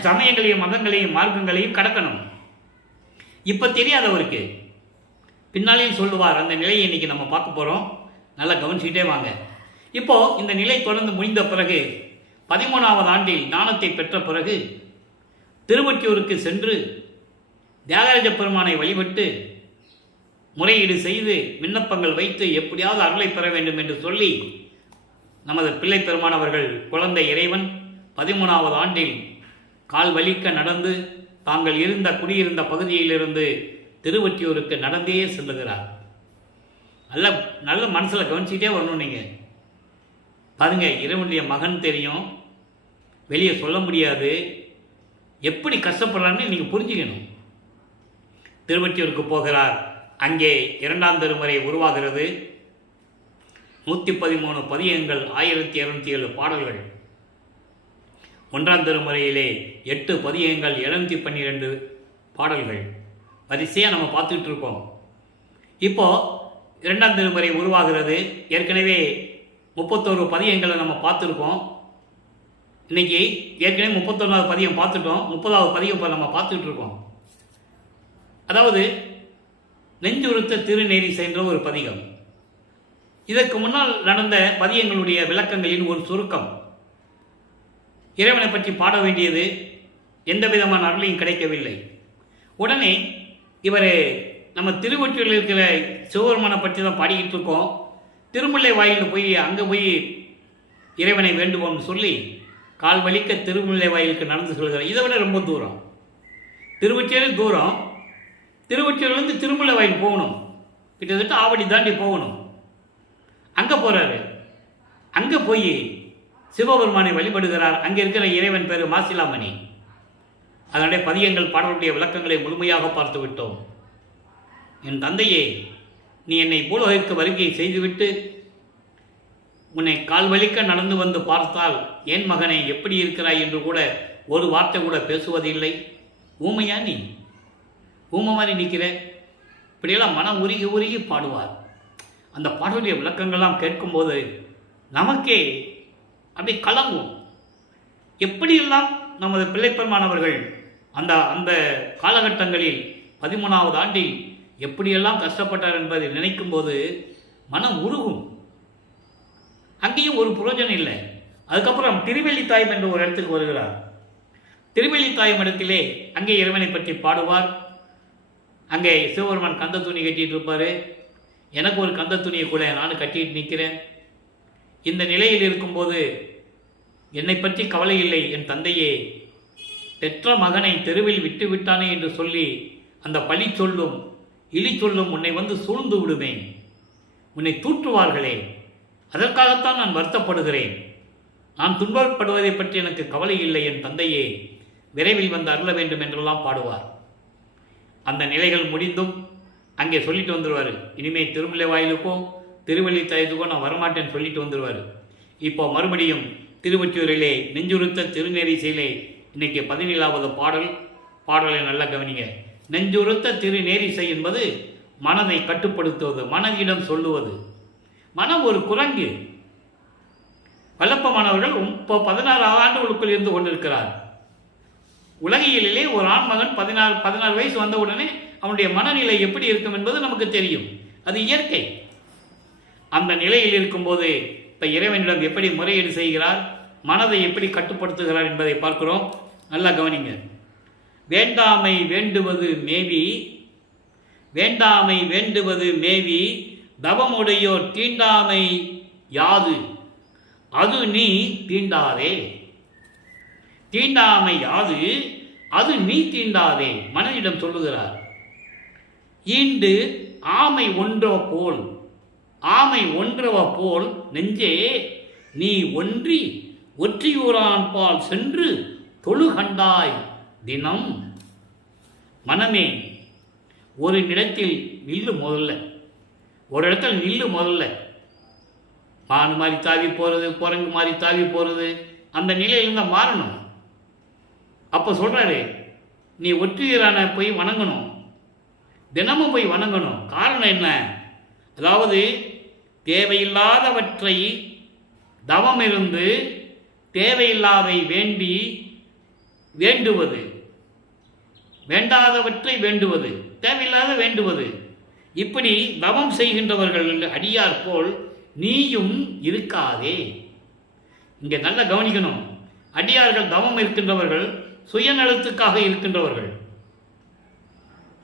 சமயங்களையும் மதங்களையும் மார்க்கங்களையும் கடக்கணும். இப்போ தெரியாதவருக்கு பின்னாலேயும் சொல்லுவார். அந்த நிலையை இன்னைக்கு நம்ம பார்க்க போகிறோம். நல்லா கவனிச்சுக்கிட்டே வாங்க. இப்போ இந்த நிலை தொடர்ந்து முடிந்த பிறகு 13வது ஆண்டில் ஞானத்தை பெற்ற பிறகு திருவொற்றியூருக்கு சென்று தியாகராஜ பெருமானை வழிபட்டு முறையீடு செய்து விண்ணப்பங்கள் வைத்து எப்படியாவது அருளை பெற வேண்டும் என்று சொல்லி நமது பிள்ளை பெருமானவர்கள் குழந்தை இறைவன் 13வது ஆண்டில் கால் வலிக்க நடந்து தாங்கள் குடியிருந்த பகுதியிலிருந்து திருவொற்றியூருக்கு நடந்தே செல்லுகிறார். நல்ல மனசில் கவனிச்சுக்கிட்டே வரணும். நீங்கள் பாருங்க, இறைவனுடைய மகன் தெரியும், வெளியே சொல்ல முடியாது, எப்படி கஷ்டப்படுறான்னு நீங்கள் புரிஞ்சுக்கணும். திருவொற்றியூருக்கு போகிறார். அங்கே 2ஆம் திருமுறை உருவாகிறது. 113 பதியங்கள், 1207 பாடல்கள். 1ஆம் திருமுறையிலே 8 பதியங்கள், 712 பாடல்கள். வரிசையாக நம்ம பார்த்துக்கிட்டு இருக்கோம். இப்போ 2ஆம் திருமுறை உருவாகிறது. ஏற்கனவே 31 பதியங்களை நம்ம பார்த்துருக்கோம். இன்னைக்கு ஏற்கனவே 31வது பதியம் பார்த்துட்டோம். 30வது பதியம் இப்போ நம்ம பார்த்துக்கிட்டு இருக்கோம். அதாவது நெஞ்சுறுத்த திருநேரி சென்ற ஒரு பதிகம். இதற்கு முன்னால் நடந்த பதியங்களுடைய விளக்கங்களின் ஒரு சுருக்கம். இறைவனை பற்றி பாட வேண்டியது எந்த விதமான அருளையும் கிடைக்கவில்லை. உடனே இவர் நம்ம திருவொற்றியூரில் இருக்கிற சிவபெருமானை பற்றி தான் பாடிக்கிட்டு இருக்கோம். திருமுல்லை வாயில் போய் அங்கே போய் இறைவனை வேண்டுவோம்னு சொல்லி கால் வலிக்க திருமுல்லை வாயிலுக்கு நடந்து சொல்கிறார். இதை விட ரொம்ப தூரம், திருவொற்றியூர் தூரம். திருவொற்றியூர்லேருந்து திருமுல்லை வாயில் போகணும், கிட்டத்தட்ட ஆவடி தாண்டி போகணும். அங்கே போகிறாரு. அங்கே போய் சிவபெருமானை வழிபடுகிறார். அங்கே இருக்கிற இறைவன் பேர் மாசிலாமணி. அதனுடைய பதியங்கள் பாடலுடைய விளக்கங்களை முழுமையாக பார்த்து விட்டோம். என் தந்தையே, நீ என்னை பூலோகிற்கு வருகை செய்துவிட்டு உன்னை கால் வலிக்க நடந்து வந்து பார்த்தால் என் மகனை எப்படி இருக்கிறாய் என்று கூட ஒரு வார்த்தை கூட பேசுவதில்லை. ஊமையா நீ? ஊமை மாதிரி நிற்கிற? இப்படியெல்லாம் மனம் உருகி உருகி பாடுவார். அந்த பாடலுடைய விளக்கங்கள்லாம் கேட்கும்போது நமக்கே அப்படி கலங்கும். எப்படியெல்லாம் நமது பிள்ளைப்பெருமானவர்கள் அந்த அந்த காலகட்டங்களில் 13வது ஆண்டில் எப்படியெல்லாம் கஷ்டப்பட்டார் என்பதை நினைக்கும் போது மனம் உருகும். அங்கேயும் ஒரு புரோஜனம் இல்லை. அதுக்கப்புறம் திருவெள்ளித்தாயம் என்ற ஒரு இடத்துக்கு வருகிறார். திருவெள்ளித்தாயம் இடத்திலே அங்கே இறைவனை பற்றி பாடுவார். அங்கே சிவபெருமான் கந்த துணி கட்டிகிட்டு இருப்பார். எனக்கு ஒரு கந்த துணியை கூட நானும் கட்டிட்டு நிற்கிறேன். இந்த நிலையில் இருக்கும்போது என்னை பற்றி கவலை இல்லை என் தந்தையே, பெற்ற மகனை தெருவில் விட்டு விட்டானே என்று சொல்லி அந்த பழி சொல்லும் இழி சொல்லும் உன்னை வந்து சூழ்ந்து விடுவேன், உன்னை தூற்றுவார்களே, அதற்காகத்தான் நான் வருத்தப்படுகிறேன். நான் துன்பப்படுவதை பற்றி எனக்கு கவலை இல்லை என் தந்தையே, விரைவில் வந்து அருள வேண்டும் என்றெல்லாம் பாடுவார். அந்த நிலைகள் முடிந்தும் அங்கே சொல்லிட்டு வந்துடுவார். இனிமேல் திருமலை வாயிலுக்கோ திருவள்ளித்தாயத்துக்கோ நான் வரமாட்டேன்னு சொல்லிட்டு வந்துடுவார். இப்போ மறுபடியும் திருவொற்றியூரிலே நெஞ்சுறுத்த திருநேரிசையிலே இன்னைக்கு 17வது பாடலை நல்லா கவனிங்க. நெஞ்சுறுத்த திருநேரிசை என்பது மனதை கட்டுப்படுத்துவது, மனதிடம் சொல்லுவது. மனம் ஒரு குரங்கு. வல்லப்பமானவர்கள் இப்போ 16 ஆண்டுகளுக்குள் இருந்து கொண்டிருக்கிறார். உலகியலிலே ஒரு ஆண்மகன் 16 வயசு வந்த உடனே அவனுடைய மனநிலை எப்படி இருக்கும் என்பது நமக்கு தெரியும். அது இயற்கை. அந்த நிலையில் இருக்கும்போது இப்போ இறைவனிடம் எப்படி முறையீடு செய்கிறார், மனதை எப்படி கட்டுப்படுத்துகிறார் என்பதை பார்க்கிறோம். நல்லா கவனிங்க. வேண்டாமை வேண்டுவது மேவி, வேண்டாமை வேண்டுவது மேவி, தவமுடையோர் தீண்டாமை யாது, அது நீ தீண்டாதே. தீண்டாமை யாது, அது நீ தீண்டாதே. மனதிடம் சொல்லுகிறார். ஈண்டு ஆமை ஒன்றவ போல், ஆமை ஒன்றவ போல் நெஞ்சே நீ ஒன்றி ஒற்றியூரான் பால் சென்று தொழு கண்டாய் தினம். மனமே, ஒரு இடத்தில் நில்லு முதல்ல, ஒரு இடத்துல நில்லு முதல்ல. மானு மாதிரி தாவி போகிறது, குரங்கு மாதிரி தாவி போகிறது, அந்த நிலையிலிருந்து மாறணும். அப்போ சொல்கிறாரு, நீ ஒற்றியூரான போய் வணங்கணும், தினமும் போய் வணங்கணும். காரணம் என்ன? அதாவது தேவையில்லாதவற்றை தவம் இருந்து தேவையில்லாதை வேண்டுவது, வேண்டாதவற்றை வேண்டுவது, தேவையில்லாத வேண்டுவது. இப்படி தவம் செய்கின்றவர்கள் அடியார் போல் நீயும் இருக்காதே. இங்கே நல்லா கவனிக்கணும். அடியார்கள் தவம் இருக்கின்றவர்கள் சுயநலத்துக்காக இருக்கின்றவர்கள்.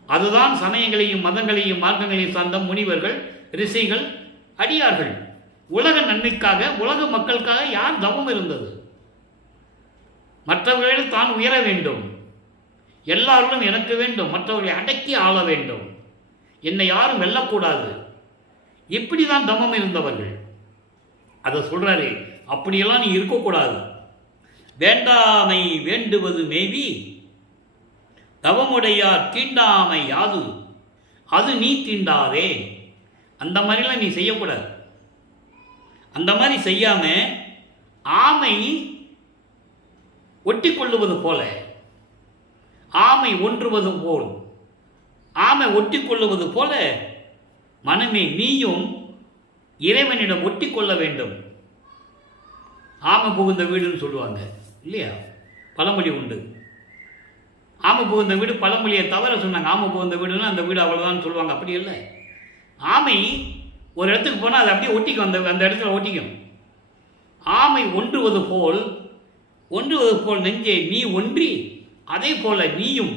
அதுதான் சமயங்களையும் மதங்களையும் மார்க்கங்களையும் சார்ந்த முனிவர்கள், ரிஷிகள், அடியார்கள். உலக நன்மைக்காக, உலக மக்களுக்காக யார் தவம் இருந்தது? மற்றவர்களிடம் தான் உயர வேண்டும், எல்லாரும் எனக்கு வேண்டும், மற்றவர்களை அடக்கி ஆள வேண்டும், என்னை யாரும் வெல்லக்கூடாது, இப்படி தான் தவம் இருந்தவர்கள். அதை சொல்றாரு. அப்படியெல்லாம் நீ இருக்கக்கூடாது. வேண்டாமை வேண்டுவது மேவி, தவமுடையார் தீண்டாமை யாது, அது நீ தீண்டாதே. அந்த மாதிரிலாம் நீ செய்யக்கூடாது. அந்த மாதிரி செய்யாம ஆமை ஒட்டி கொள்ளுவது போல, ஆமை ஒன்றுவது போல், ஆமை ஒட்டி கொள்ளுவது போல மனமே நீயும் இறைவனிடம் ஒட்டி கொள்ள வேண்டும். ஆமை புகுந்த வீடுன்னு சொல்லுவாங்க இல்லையா? பழமொழி உண்டு. ஆமை புகுந்த வீடு பழமொழியை தவிர சொன்னாங்க. ஆமை புகுந்த வீடுன்னா அந்த வீடு அவ்வளோதான் சொல்லுவாங்க. அப்படி இல்லை. ஆமை ஒரு இடத்துக்கு போனால் அது அப்படியே ஒட்டிக்கும், அந்த இடத்துல ஒட்டிக்கும். ஆமை ஒன்றுவது போல் நெஞ்சே நீ ஒன்றி அதே போல நீயும்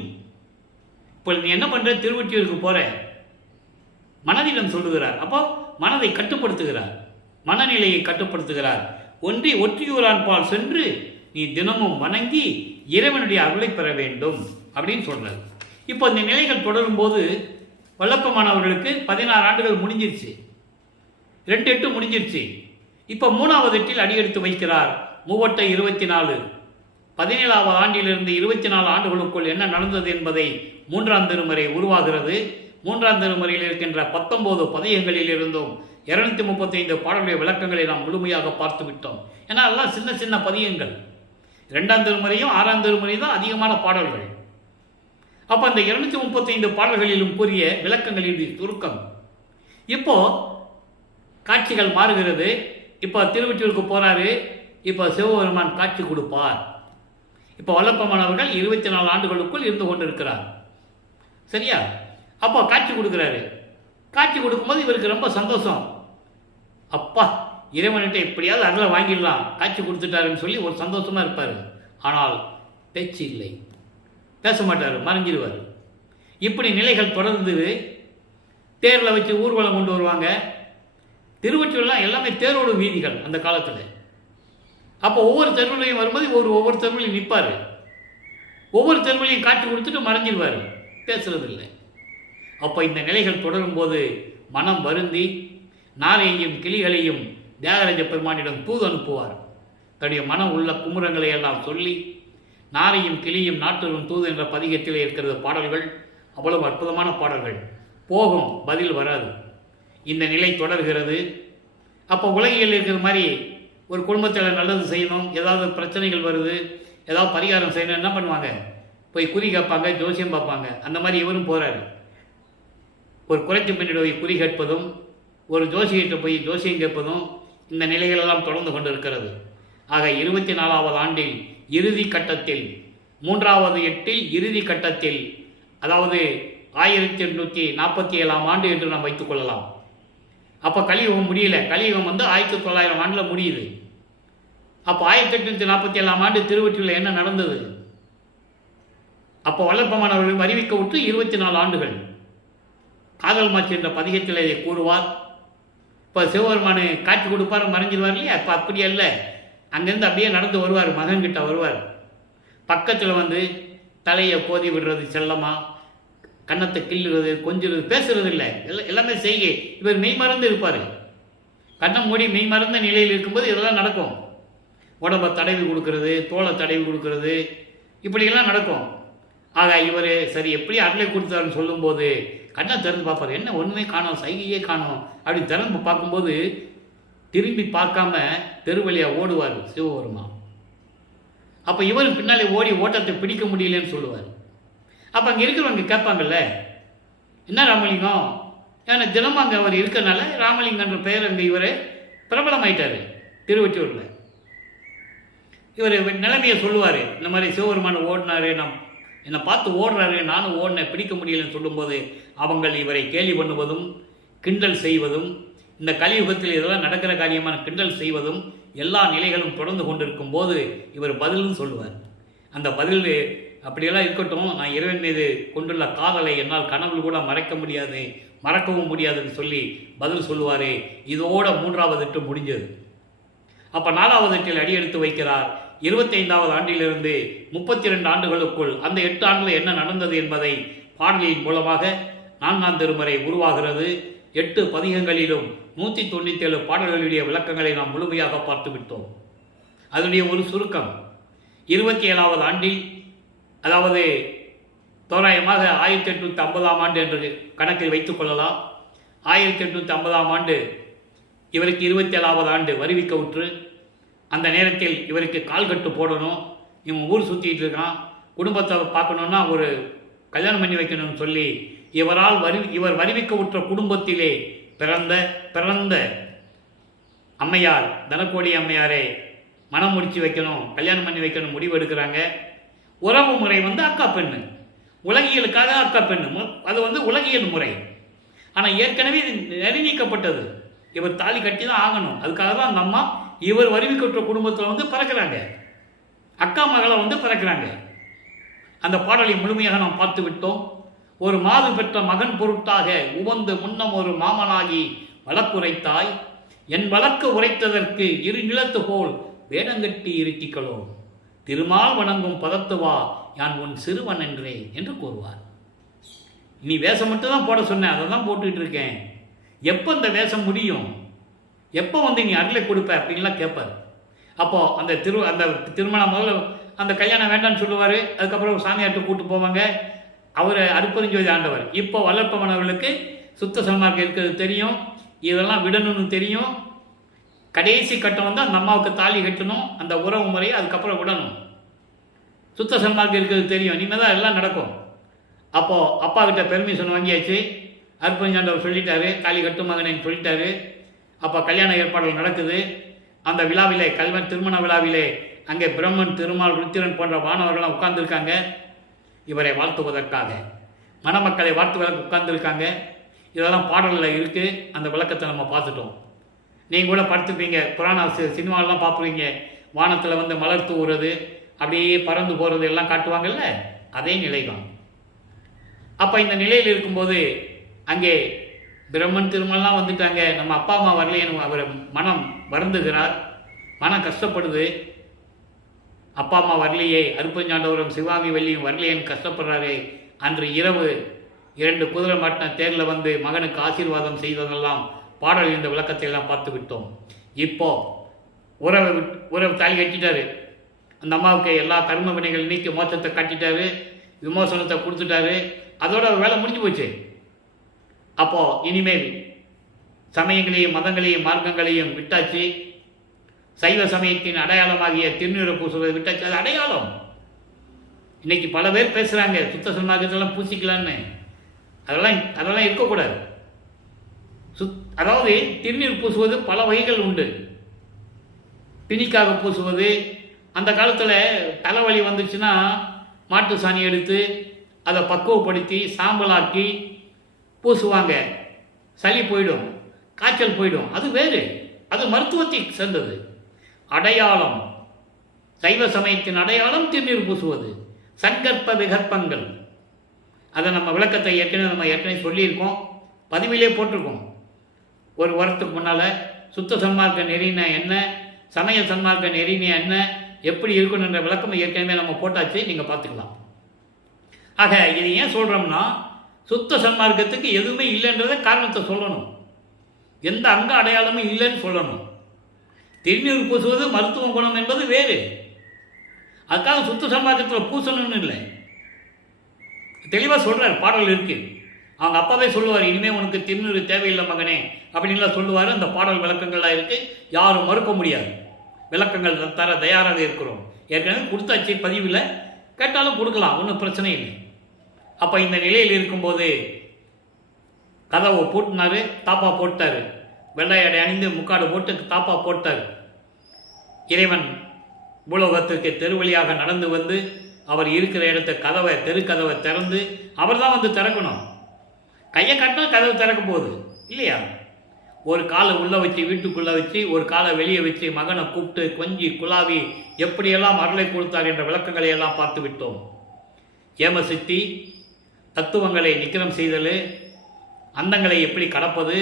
இப்போ நீ என்ன பண்ணுற, திருவொற்றியூருக்கு போகிற, மனதிடம் சொல்லுகிறார். அப்போ மனதை கட்டுப்படுத்துகிறார், மனநிலையை கட்டுப்படுத்துகிறார். ஒற்றியூரான் பால் சென்று நீ தினமும் வணங்கி இறைவனுடைய அருளை பெற வேண்டும் அப்படின்னு சொல்றார். இப்போ இந்த நிலைகள் தொடரும் போது வல்லப்பமானவர்களுக்கு 16 ஆண்டுகள் முடிஞ்சிருச்சு, 2 முடிஞ்சிருச்சு. இப்போ 3வது எட்டில் அடியெடுத்து வைக்கிறார். 3 17வது ஆண்டிலிருந்து 24 ஆண்டுகளுக்குள் என்ன நடந்தது என்பதை 3ஆம் திருமுறை உருவாகிறது. 3ஆம் திருமுறையில் இருக்கின்ற 19 பதிகங்களில் இருந்தும் 235 பாடலுடைய விளக்கங்களை நாம் முழுமையாக பார்த்து விட்டோம். ஏன்னா எல்லாம் சின்ன சின்ன பதிகங்கள். 2ஆம் திருமுறையும் 6ஆம் திருமுறையும் தான் அதிகமான பாடல்கள். அப்போ அந்த 235 பாடல்களிலும் கூறிய விளக்கங்களின் சுருக்கம். இப்போ காட்சிகள் மாறுகிறது. இப்போ திருவொற்றியூருக்கு போறாரு. இப்போ சிவபெருமான் காட்சி கொடுப்பார். இப்போ வல்லப்பமானவர்கள் 24 ஆண்டுகளுக்குள் இருந்து கொண்டிருக்கிறார். சரியா? அப்போ காட்சி கொடுக்குறாரு. காட்சி கொடுக்கும்போது இவருக்கு ரொம்ப சந்தோஷம். அப்பா, இறைவன்கிட்ட எப்படியாவது அதில் வாங்கிடலாம், காட்சி கொடுத்துட்டாருன்னு சொல்லி ஒரு சந்தோஷமா இருப்பார். ஆனால் பேச்சு இல்லை, பேச மாட்டார், மறைஞ்சிடுவார். இப்படி நிலைகள் தொடர்ந்து தேரில் வச்சு ஊர்வலம் கொண்டு வருவாங்க. திருவொற்றியூர்லாம் எல்லாமே தேரோடு வீதிகள் அந்த காலத்தில். அப்போ ஒவ்வொரு தெருவிலையும் வரும்போது ஒவ்வொரு தெருவிலையும் நிற்பார். ஒவ்வொரு தெருவிலையும் காட்சி கொடுத்துட்டு மறைஞ்சிடுவார், பேசுறதில்லை. அப்போ இந்த நிலைகள் தொடரும் போது மனம் வருந்தி நாரையையும் கிளிகளையும் தியாகராஜ பெருமானிடம் தூது அனுப்புவார். தன்னுடைய மனம் உள்ள குமுறங்களை எல்லாம் சொல்லி, நாரையும் கிளியும் நாட்டரும் தூது என்ற பதிகத்தில் இருக்கிற பாடல்கள் அவ்வளவு அற்புதமான பாடல்கள். போகும், பதில் வராது. இந்த நிலை தொடர்கிறது. அப்போ உலகியல் இருக்கிற மாதிரி ஒரு குடும்பத்தில் நல்லது செய்யணும், ஏதாவது பிரச்சனைகள் வருது, ஏதாவது பரிகாரம் செய்யணும், என்ன பண்ணுவாங்க, போய் குறி கேட்பாங்க, ஜோசியம் பார்ப்பாங்க. அந்த மாதிரி இவரும் போகிறாரு. ஒரு குறைச்சி பெண்ணிட போய் குறி கேட்பதும், ஒரு ஜோசியிட்ட போய் ஜோசியம் கேட்பதும், இந்த நிலைகளெல்லாம் தொடர்ந்து கொண்டு இருக்கிறது. ஆக 24வது ஆண்டில் இறுதி கட்டத்தில், 3வது எட்டில் இறுதி கட்டத்தில், அதாவது 1847ஆம் ஆண்டு என்று நாம் வைத்துக் கொள்ளலாம். அப்போ கலியுகம் முடியல. கலியுகம் 1900 ஆண்டில் முடியுது. அப்போ 1847ஆம் ஆண்டு திருவொற்றியூரில் என்ன நடந்தது? அப்போ வல்லப்பமானவர்கள் அறிவிக்க விட்டு 24 ஆண்டுகள். காதல் மாட்சி என்ற பதிகத்தில் இதை கூறுவார். இப்போ சிவபெருமானு காட்சி கொடுப்பார், மறைஞ்சிடுவார் இல்லையா? அப்போ அப்படி அல்ல, அங்கேருந்து அப்படியே நடந்து வருவார், மகன்கிட்ட வருவார். பக்கத்தில் வந்து தலையை கோதி விடுறது, செல்லமா கன்னத்தை கிள்ளுறது, கொஞ்சிறது, பேசுறது இல்லை, எல்லாமே செய்கை. இவர் மெய் மறந்து இருப்பார். கண்ணை மூடி மெய் மறந்த நிலையில் இருக்கும்போது இதெல்லாம் நடக்கும். உடம்பை தடவி கொடுக்கறது, தோலை தடவி கொடுக்கறது, இப்படியெல்லாம் நடக்கும். ஆக இவர் சரி எப்படி அருளை கொடுத்தாருன்னு சொல்லும்போது கண்ணை திறந்து பார்ப்பார். என்ன ஒன்றுமே காணோம், சைகையே காணோம். அப்படி திறந்து பார்க்கும்போது திரும்பி பார்க்காம தெருவழியாக ஓடுவார் சிவபெருமான். அப்போ இவர் பின்னாலே ஓடி ஓட்டத்தை பிடிக்க முடியலன்னு சொல்லுவார். அப்போ அங்கே இருக்கிறவங்க கேட்பாங்கல்ல, என்ன ராமலிங்கம், ஏன்னா தினமும் அங்கே அவர் இருக்கிறனால ராமலிங்கன்ற பெயர் அங்கே இவர் பிரபலமாயிட்டார் திருவொற்றியூரில். இவர் நிலைமையை சொல்லுவார். இந்த மாதிரி சிவபெருமான் ஓடினாரு, என்னை பார்த்து ஓடுறாரு, நானும் ஓடினேன், பிடிக்க முடியலன்னு சொல்லும்போது அவங்கள் இவரை கேலி பண்ணுவதும் கிண்டல் செய்வதும், இந்த கலியுகத்தில் இதெல்லாம் நடக்கிற காரியமான கிண்டல் செய்வதும் எல்லா நிலைகளும் தொடர்ந்து கொண்டிருக்கும் போது இவர் பதிலும் சொல்லுவார். அந்த பதில் அப்படியெல்லாம் இருக்கட்டும், நான் இறைவன் மீது கொண்டுள்ள காதலை என்னால் கனவில் கூட மறக்கவும் முடியாதுன்னு சொல்லி பதில் சொல்லுவார். இதோட 3வது எட்டு முடிஞ்சது. அப்போ 4வது எட்டில் அடியெடுத்து வைக்கிறார். 25வது ஆண்டிலிருந்து 32 ஆண்டுகளுக்குள் அந்த 8 ஆண்டுகள் என்ன நடந்தது என்பதை பாடலின் மூலமாக 4ஆம் திருமுறை உருவாகிறது. 8 பதிகங்களிலும் 197 பாடல்களுடைய விளக்கங்களை நாம் முழுமையாக பார்த்து விட்டோம். அதனுடைய ஒரு சுருக்கம் 27வது ஆண்டில், அதாவது தோராயமாக 1850ஆம் ஆண்டு என்று கணக்கில் வைத்துக் கொள்ளலாம். 1850ஆம் ஆண்டு இவருக்கு 27வது ஆண்டு வருவிக்க உற்று. அந்த நேரத்தில் இவருக்கு கால்கட்டு போடணும், இவன் ஊர் சுற்றிட்டு இருக்கான், குடும்பத்தை பார்க்கணுன்னா ஒரு கல்யாணம் பண்ணி வைக்கணும்னு சொல்லி இவர் வருவிக்க உற்ற குடும்பத்திலே பிறந்த அம்மையார், தனக்கோடி அம்மையாரை மனம் முடிச்சு வைக்கணும், கல்யாணம் பண்ணி வைக்கணும் முடிவு எடுக்கிறாங்க. உறவு முறை அக்கா பெண்ணு, உலகியலுக்காக அக்கா பெண்ணு, அது உலகியல் முறை. ஆனால் ஏற்கனவே நெறி நீக்கப்பட்டது. இவர் தாலி கட்டி தான் ஆகணும். அதுக்காக தான் அந்த அம்மா இவர் வருவிக்கற்ற குடும்பத்தில் பிறக்கிறாங்க, அக்கா மகளை பிறக்கிறாங்க. அந்த பாடலை முழுமையாக நாம் பார்த்து விட்டோம். ஒரு மாது பெற்ற மகன் பொருட்டாக உவந்து முன்னம் ஒரு மாமனாகி வழக்குரைத்தாய், என் வழக்கு உரைத்ததற்கு இரு நிலத்து போல் வேடங்கட்டி இருட்டிக்களோ, திருமால் வணங்கும் பதத்துவா யான் உன் சிறுவன் என்றே என்று கூறுவார். நீ வேஷம் மட்டும்தான் போட சொன்னேன், அதை தான் போட்டுக்கிட்டு இருக்கேன். எப்போ இந்த வேஷம் முடியும், எப்போ நீ அருளை கொடுப்ப அப்படின்லாம் கேட்பார். அப்போது அந்த திருமணம் முதல்ல அந்த கல்யாணம் வேண்டான்னு சொல்லுவார். அதுக்கப்புறம் சாமியார்ட்ட கூப்பிட்டு போவாங்க. அவர் அருப்பெருஞ்சோதி ஆண்டவர். இப்போ வல்லற்பமானவர்களுக்கு சுத்த சன்மார்க்கம் இருக்கிறது தெரியும், இதெல்லாம் விடணும்னு தெரியும். கடைசி கட்டம் அந்த அம்மாவுக்கு தாலி கட்டணும், அந்த உறவு முறையை அதுக்கப்புறம் விடணும். சுத்த சன்மார்க்கம் இருக்கிறது தெரியும், இனிமேல் தான் எல்லாம் நடக்கும். அப்போது அப்பா கிட்ட பெர்மிஷன் வாங்கியாச்சு. அருப்பெருஞ்சாண்டவர் சொல்லிட்டாரு, தாலி கட்டும் மகனேன்னு சொல்லிட்டாரு. அப்போ கல்யாண ஏற்பாடுகள் நடக்குது. அந்த விழாவிலே திருமண விழாவிலே அங்கே பிரம்மன், திருமால், ருத்திரன் போன்ற வானவர்கள்லாம் உட்கார்ந்துருக்காங்க இவரை வாழ்த்துவதற்காக. மணமக்களை வாழ்த்துவதற்கு உட்கார்ந்துருக்காங்க. இதெல்லாம் பாடலில் இருக்குது. அந்த விளக்கத்தை நம்ம பார்த்துட்டோம். நீங்கள் கூட படுத்துப்பீங்க, புராண சினிமாவெல்லாம் பார்ப்பீங்க. வானத்தில் மலர் தூவுறது, அப்படியே பறந்து போகிறது எல்லாம் காட்டுவாங்கல்ல, அதே நிலை தான். அப்போ இந்த நிலையில் இருக்கும்போது அங்கே பிரம்மன் திருமலாம் வந்துட்டாங்க. நம்ம அப்பா அம்மா வரலையேன்னு அவர் மனம் வருந்துகிறார், மனம் கஷ்டப்படுது. அப்பா அம்மா வரலையே, அருப்பஞ்சாண்டவரும் சிவாமி வள்ளியும் வரலையேன்னு கஷ்டப்படுறாரு. அன்று இரவு 2 குதிரை மாட்டின தேரில் மகனுக்கு ஆசீர்வாதம் செய்ததெல்லாம் பாடல் இந்த விளக்கத்தை எல்லாம் பார்த்து விட்டோம். இப்போ உறவு தாலி கட்டிட்டாரு. அந்த அம்மாவுக்கு எல்லா கர்ம வினைகள் நீக்கி மோட்சத்தை காட்டிட்டாரு, விமோசனத்தை கொடுத்துட்டாரு. அதோட வேலை முடிஞ்சு போச்சு. அப்போது இனிமேல் சமயங்களையும் மதங்களையும் மார்க்கங்களையும் விட்டாச்சு. சைவ சமயத்தின் அடையாளமாகிய திருநீரை பூசுவதை விட்டாச்சு. அது அடையாளம். இன்னைக்கு பல பேர் பேசுகிறாங்க சுத்த சன்மார்க்கத்தெல்லாம் பூசிக்கலான்னு. அதெல்லாம் இருக்கக்கூடாது. அதாவது திருநீர் பூசுவது பல வகைகள் உண்டு. பிணிக்காக பூசுவது, அந்த காலத்தில் தலைவலி வந்துச்சுன்னா மாட்டு சாணி எடுத்து அதை பக்குவப்படுத்தி சாம்பலாக்கி பூசுவாங்க. சளி போயிடும், காய்ச்சல் போயிடும். அது வேறு, அது மருத்துவத்தை சேர்ந்தது. அடையாளம், சைவ சமயத்தின் அடையாளம் திருநீர் பூசுவது. சங்கற்ப விகற்பங்கள், அதை நம்ம விளக்கத்தை ஏற்கனவே சொல்லியிருக்கோம், பதிவிலே போட்டிருக்கோம். ஒரு வாரத்துக்கு முன்னால் சுத்த சன்மார்க்க நெறினா என்ன, சமய சன்மார்க்க நெறினா என்ன, எப்படி இருக்கணுன்ற விளக்கம் ஏற்கனவே நம்ம போட்டாச்சு, நீங்கள் பார்த்துக்கலாம். ஆக இது ஏன் சொல்கிறோம்னா, சுத்த சன்மார்க்கத்துக்கு எதுவுமே இல்லைன்றத காரணத்தை சொல்லணும். எந்த அங்க அடையாளமும் இல்லைன்னு சொல்லணும். திருநீர் பூசுவது மருத்துவ குணம் என்பது வேறு. அதுக்காக சுத்த சன்மார்க்கத்தில் பூசணும்னு இல்லை. தெளிவாக சொல்கிறார், பாடல் இருக்கு. அவங்க அப்பாவே சொல்லுவார், இனிமேல் உனக்கு திருநீர் தேவையில்லை மகனே அப்படின்லாம் சொல்லுவார். அந்த பாடல் விளக்கங்கள்லாம் இருக்குது, யாரும் மறுக்க முடியாது. விளக்கங்கள் தர தயாராக இருக்கிறோம். ஏற்கனவே கொடுத்தாச்சு பதிவில், கேட்டாலும் கொடுக்கலாம், ஒன்றும் பிரச்சனை இல்லை. அப்போ இந்த நிலையில் இருக்கும்போது கதவை பூட்டினாரு, தாப்பா போட்டார். வெள்ளையடை அணிந்து முக்காடு போட்டு தாப்பா போட்டார். இறைவன் பூலோகத்திற்கு தெருவழியாக நடந்து அவர் இருக்கிற இடத்த தெருக்கதவை திறந்து அவர் தான் திறக்கணும். கையை கட்டினா கதவை திறக்க போகுது இல்லையா? ஒரு காலை உள்ளே வச்சு வீட்டுக்குள்ளே வச்சு, ஒரு காலை வெளியே வச்சு மகனை கூப்பிட்டு கொஞ்சி குலாவி எப்படியெல்லாம் அருளை கொடுத்தார் என்ற விளக்கங்களை எல்லாம் பார்த்து விட்டோம். ஏமசித்தி, தத்துவங்களை நிக்கிரம் செய்தல், அண்டங்களை எப்படி கடப்பது,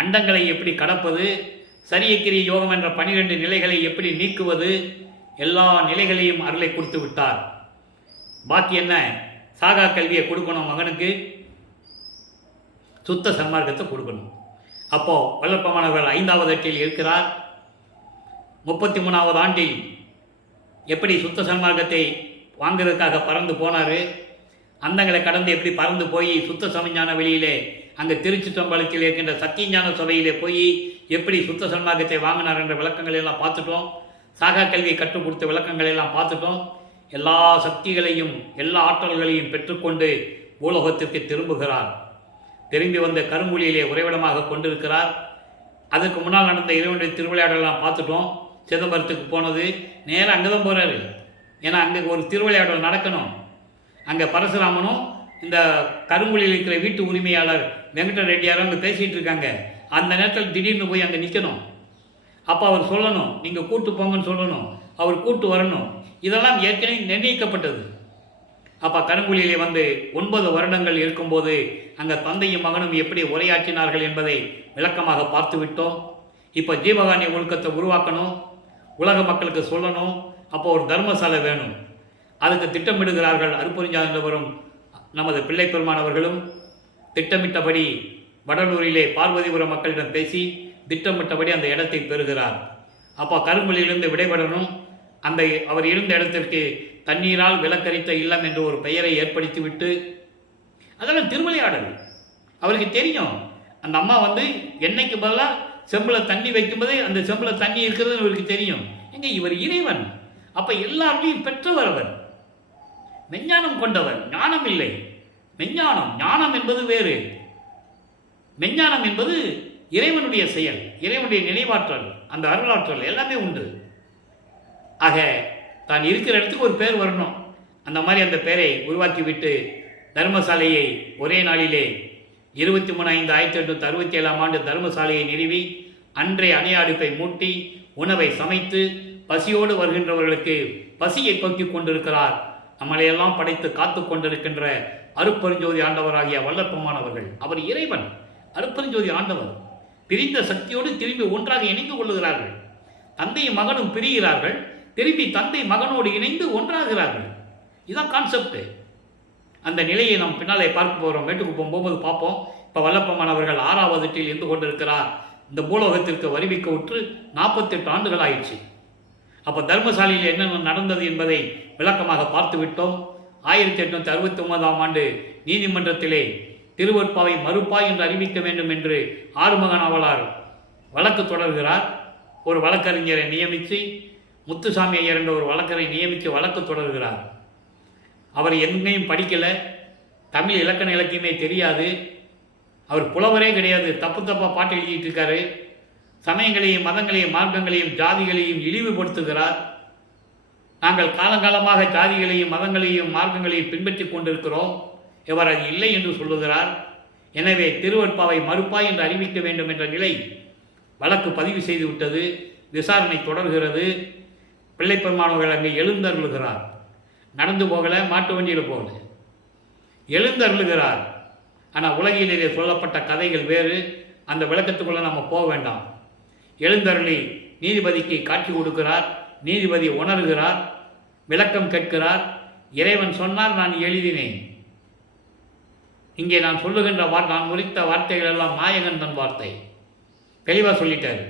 அண்டங்களை எப்படி கடப்பது, சரியக்கிரி யோகம் என்ற 12 நிலைகளை எப்படி நீக்குவது, எல்லா நிலைகளையும் அருளை கொடுத்து விட்டார். பாக்கி என்ன? சாகா கல்வியை கொடுக்கணும் மகனுக்கு, சுத்த சன்மார்க்கத்தை கொடுக்கணும். அப்போது வல்லப்பமானவர் 5வது ஆண்டில் இருக்கிறார். 33வது ஆண்டில் எப்படி சுத்த சன்மார்க்கத்தை வாங்குறதுக்காக பறந்து போனார், அந்தங்களை கடந்து எப்படி பறந்து போய் சுத்த சமஞான வெளியிலே அங்கே திருச்சிற்றம்பலத்தில் இருக்கின்ற சத்தியஞான சபையிலே போய் எப்படி சுத்த சன்மார்க்கத்தை வாங்கினார் என்ற விளக்கங்களை எல்லாம் பார்த்துட்டோம். சாகா கல்வியை கற்றுக் கொடுத்த விளக்கங்களை எல்லாம் பார்த்துட்டோம். எல்லா சக்திகளையும் எல்லா ஆற்றல்களையும் பெற்றுக்கொண்டு பூலோகத்திற்கு திரும்புகிறார். திரும்பி வந்த கருங்குழியிலே உறைவிடமாக கொண்டிருக்கிறார். அதுக்கு முன்னால் நடந்த இறைவனுடைய திருவிளையாடலாம் பார்த்துட்டோம். சிதம்பரத்துக்கு போனது நேராக அங்கே தான் போகிறாரு. ஏன்னா அங்கே ஒரு திருவிளையாடல் நடக்கணும். அங்கே பரசுராமனும் இந்த கருங்குழியில் இருக்கிற வீட்டு உரிமையாளர் வெங்கட ரெட்டியாரும் அங்கே பேசிகிட்டு இருக்காங்க. அந்த நேரத்தில் திடீர்னு போய் அங்கே நிற்கணும். அப்போ அவர் சொல்லணும், நீங்கள் கூட்டு போங்கன்னு சொல்லணும், அவர் கூட்டு வரணும். இதெல்லாம் ஏற்கனவே நிர்ணயிக்கப்பட்டது. அப்போ கருங்குழியிலே வந்து 9 வருடங்கள் இருக்கும்போது அங்கே தந்தையும் மகனும் எப்படி உரையாற்றினார்கள் என்பதை விளக்கமாக பார்த்து விட்டோம். இப்போ ஜீவகாருண்ய ஒழுக்கத்தை உருவாக்கணும், உலக மக்களுக்கு சொல்லணும். அப்போ ஒரு தர்மசாலை வேணும். அதுக்கு திட்டமிடுகிறார்கள். அருட்பெருஞ்சாதனவரும் நமது பிள்ளை பெருமானவர்களும் திட்டமிட்டபடி வடலூரிலே பார்வதிபுரம் மக்களிடம் பேசி திட்டமிட்டபடி அந்த இடத்தை பெறுகிறார். அப்போ கருங்குழியிலிருந்து விடைபெறணும். அந்த அவர் இருந்த இடத்திற்கு தண்ணீரால் விலக்கரித்த இல்லம் என்று ஒரு பெயரை ஏற்படுத்திவிட்டு, அதெல்லாம் திருவிளையாடல். அவருக்கு தெரியும் அந்த அம்மா வந்து எண்ணெய்க்கு பதிலாக செம்பில் தண்ணி வைக்கும்போது அந்த செம்பில் தண்ணி இருக்கிறது அவருக்கு தெரியும். எங்க இவர் இறைவன். அப்போ எல்லாருடையும் பெற்றவர் அவர், மெஞ்ஞானம் கொண்டவர். ஞானம் இல்லை, மெஞ்ஞானம். ஞானம் என்பது வேறு, மெஞ்ஞானம் என்பது இறைவனுடைய செயல், இறைவனுடைய நினைவாற்றல், அந்த அருளாற்றல் எல்லாமே உண்டு. ஆக தான் இருக்கிற இடத்துக்கு ஒரு பேர் வரணும். அந்த மாதிரி அந்த பெயரை உருவாக்கிவிட்டு தர்மசாலையை ஒரே நாளிலே 23/5/1867 தர்மசாலையை நிறுவி அன்றைய அணையாடுப்பை மூட்டி உணவை சமைத்து பசியோடு வருகின்றவர்களுக்கு பசியை போக்கிக் கொண்டிருக்கிறார். நம்மளையெல்லாம் படைத்து காத்து கொண்டிருக்கின்ற அருட்பெருஞ்சோதி ஆண்டவராகிய வல்லற்பெருமானவர்கள். அவர் இறைவன், அருட்பெருஞ்சோதி ஆண்டவர். பிரிந்த சக்தியோடு திரும்பி ஒன்றாக இணைந்து கொள்ளுகிறார்கள். தந்தையும் மகனும் பிரிகிறார்கள், திரும்பி தந்தை மகனோடு இணைந்து ஒன்றாகிறார்கள். இதுதான் கான்செப்ட். அந்த நிலையை நாம் பின்னாலே பார்க்க போகிறோம். மேட்டுக்குப்பம் போகும்போது பார்ப்போம். இப்போ வல்லப்பெருமானவர்கள் 6வது வீட்டில் இருந்து கொண்டிருக்கிறார். இந்த பூலோகத்திற்கு வருவிக்க உற்று 48 ஆண்டுகள் ஆயிடுச்சு. அப்போ தர்மசாலையில் என்னென்ன நடந்தது என்பதை விளக்கமாக பார்த்து விட்டோம். 1869 நீதிமன்றத்திலே திருவற்பாவை மறுப்பாய் என்று அறிவிக்க வேண்டும் என்று ஆறுமுக நாவலார் வழக்கு தொடர்கிறார். ஒரு வழக்கறிஞரை நியமித்து, முத்துசாமி ஐயர் என்ற ஒரு வழக்கரை நியமித்து வழக்கு தொடர்கிறார். அவர் எங்கேயும் படிக்கலை, தமிழ் இலக்கண இலக்கியமே தெரியாது, அவர் புலவரே கிடையாது, தப்பு தப்பாக பாட்டு எழுதிட்டு இருக்காரு. சமயங்களையும் மதங்களையும் மார்க்கங்களையும் ஜாதிகளையும் இழிவுபடுத்துகிறார். நாங்கள் காலங்காலமாக ஜாதிகளையும் மதங்களையும் மார்க்கங்களையும் பின்பற்றி கொண்டிருக்கிறோம், இவர் அது இல்லை என்று சொல்லுகிறார். எனவே திருவற்பாவை மறுப்பாய் என்று அறிவிக்க வேண்டும் என்ற நிலை வழக்கு பதிவு செய்துவிட்டது. விசாரணை தொடர்கிறது. பிள்ளைப்பெருமானவர்கள் அங்கே எழுந்தருளுகிறார். நடந்து போகலை, மாட்டு வண்டியில் போகல, எழுந்தருளுகிறார். ஆனால் உலகிலே சொல்லப்பட்ட கதைகள் வேறு. அந்த விளக்கத்துக்குள்ளே நம்ம போக வேண்டாம். எழுந்தருளி நீதிபதிக்கு காட்சி கொடுக்கிறார். நீதிபதி உணர்கிறார், விளக்கம் கேட்கிறார். இறைவன் சொன்னார், நான் எழுதினேன். இங்கே நான் சொல்லுகின்ற நான் உரித்த வார்த்தைகள் எல்லாம் நாயகன் தன் வார்த்தை. தெளிவாக சொல்லிட்டார்.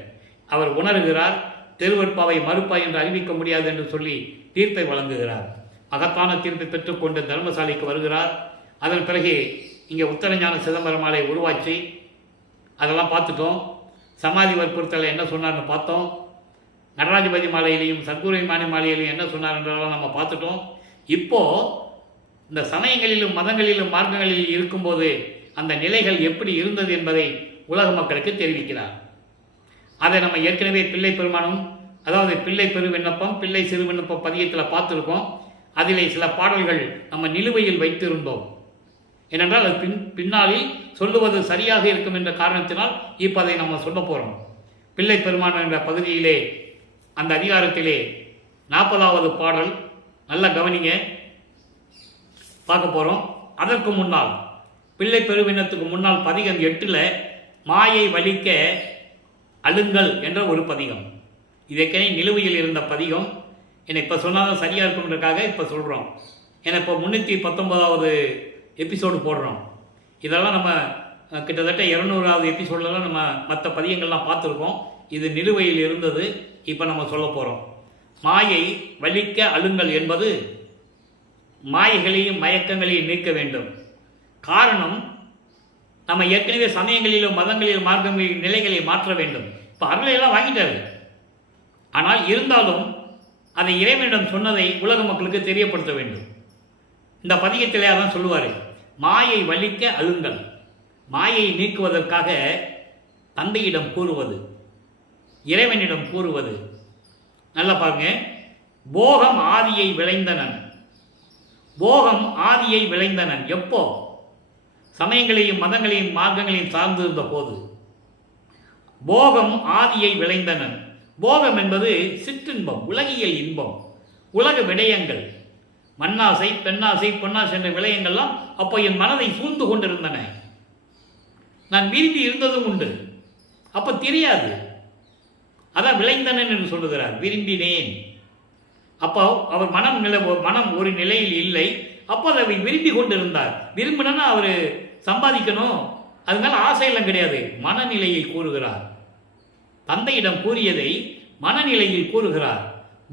அவர் உணர்கிறார். திருவற்பாவை மறுப்பாய் என்று அறிவிக்க முடியாது என்று சொல்லி தீர்ப்பை வழங்குகிறார். மகத்தான தீர்ப்பை பெற்றுக்கொண்டு தர்மசாலைக்கு வருகிறார். அதன் பிறகு இங்கே உத்தரஞான சிதம்பரமாலை உருவாச்சு. அதெல்லாம் பார்த்துட்டோம். சமாதி வற்புறுத்தலை என்ன சொன்னார்னு பார்த்தோம். நடராஜபதி மாலையிலையும் சத்குருமானி மாலையிலையும் என்ன சொன்னார் என்றெல்லாம் நம்ம பார்த்துட்டோம். இப்போது இந்த சமயங்களிலும் மதங்களிலும் மார்க்கங்களில் இருக்கும்போது அந்த நிலைகள் எப்படி இருந்தது என்பதை உலக மக்களுக்கு தெரிவிக்கிறார். அதை நம்ம ஏற்கனவே பிள்ளை பெருமானும், அதாவது பிள்ளை பெரு விண்ணப்பம், பிள்ளை சிறு விண்ணப்பம் பதியத்தில் பார்த்துருக்கோம். அதிலே சில பாடல்கள் நம்ம நிலுவையில் வைத்திருந்தோம். ஏனென்றால் அது பின்னாளில் சொல்லுவது சரியாக இருக்கும் என்ற காரணத்தினால் இப்போ அதை நம்ம சொல்ல போகிறோம். பிள்ளை பெருமான் என்ற பகுதியிலே அந்த அதிகாரத்திலே 40வது பாடல், நல்ல கவனிங்க, பார்க்க போகிறோம். அதற்கு முன்னால் பிள்ளை பெருவினத்துக்கு முன்னால் பதிகம் 8 மாயை வலிக்க அழுங்கள் என்ற ஒரு பதிகம். இதற்கே நிலுவையில் இருந்த பதிகம். என்னை இப்போ சொன்னாலும் சரியாக இருக்குன்றதுக்காக இப்போ சொல்கிறோம். ஏன்னா இப்போ 319வது எபிசோடு போடுறோம். இதெல்லாம் நம்ம கிட்டத்தட்ட 200வது எபிசோடெலாம் நம்ம மற்ற பதியங்கள்லாம் பார்த்துருக்கோம். இது நிலுவையில் இருந்தது. இப்போ நம்ம சொல்ல போகிறோம். மாயை வலிக்க அழுங்கள் என்பது மாயைகளையும் மயக்கங்களையும் நீக்க வேண்டும். காரணம், நம்ம ஏற்கனவே சமயங்களிலும் மதங்களிலும் மார்க்கங்களிலும் நிலைகளை மாற்ற வேண்டும். இப்போ அருளையெல்லாம் வாங்கிட்டாரு. ஆனால் இருந்தாலும் அதை இறைவனிடம் சொன்னதை உலக மக்களுக்கு தெரியப்படுத்த வேண்டும். இந்த பதிகத்திலே அதான் சொல்லுவார், மாயை வலிக்க அழுங்கள். மாயை நீக்குவதற்காக தந்தையிடம் கூறுவது, இறைவனிடம் கூறுவது. நல்லா பாருங்க. போகம் ஆதியை விளைந்தனன். போகம் ஆதியை விளைந்தனன் எப்போ? சமயங்களையும் மதங்களையும் மார்க்கங்களையும் சார்ந்திருந்த போது. போகம் ஆதியை விளைந்தனன். போகம் என்பது சிற்றின்பம், உலகியல் இன்பம், உலக விடயங்கள். மண்ணாசை, பெண்ணாசை, பொன்னாசை என்ற விளையங்கள்லாம் அப்போ என் மனதை சூழ்ந்து கொண்டிருந்தன. நான் விரும்பி இருந்ததும் உண்டு, அப்போ தெரியாது. அதான் விளைந்தனன் என்று சொல்லுகிறார். விரும்பினேன். அப்போ அவர் மனம் ஒரு நிலையில் இல்லை. அப்போ அதை விரும்பி கொண்டு இருந்தார். விரும்பினா அவர் சம்பாதிக்கணும், அதனால ஆசையெல்லாம் கிடையாது. மனநிலையை கூறுகிறார். தந்தையிடம் கூறியதை மனநிலையில் கூறுகிறார்.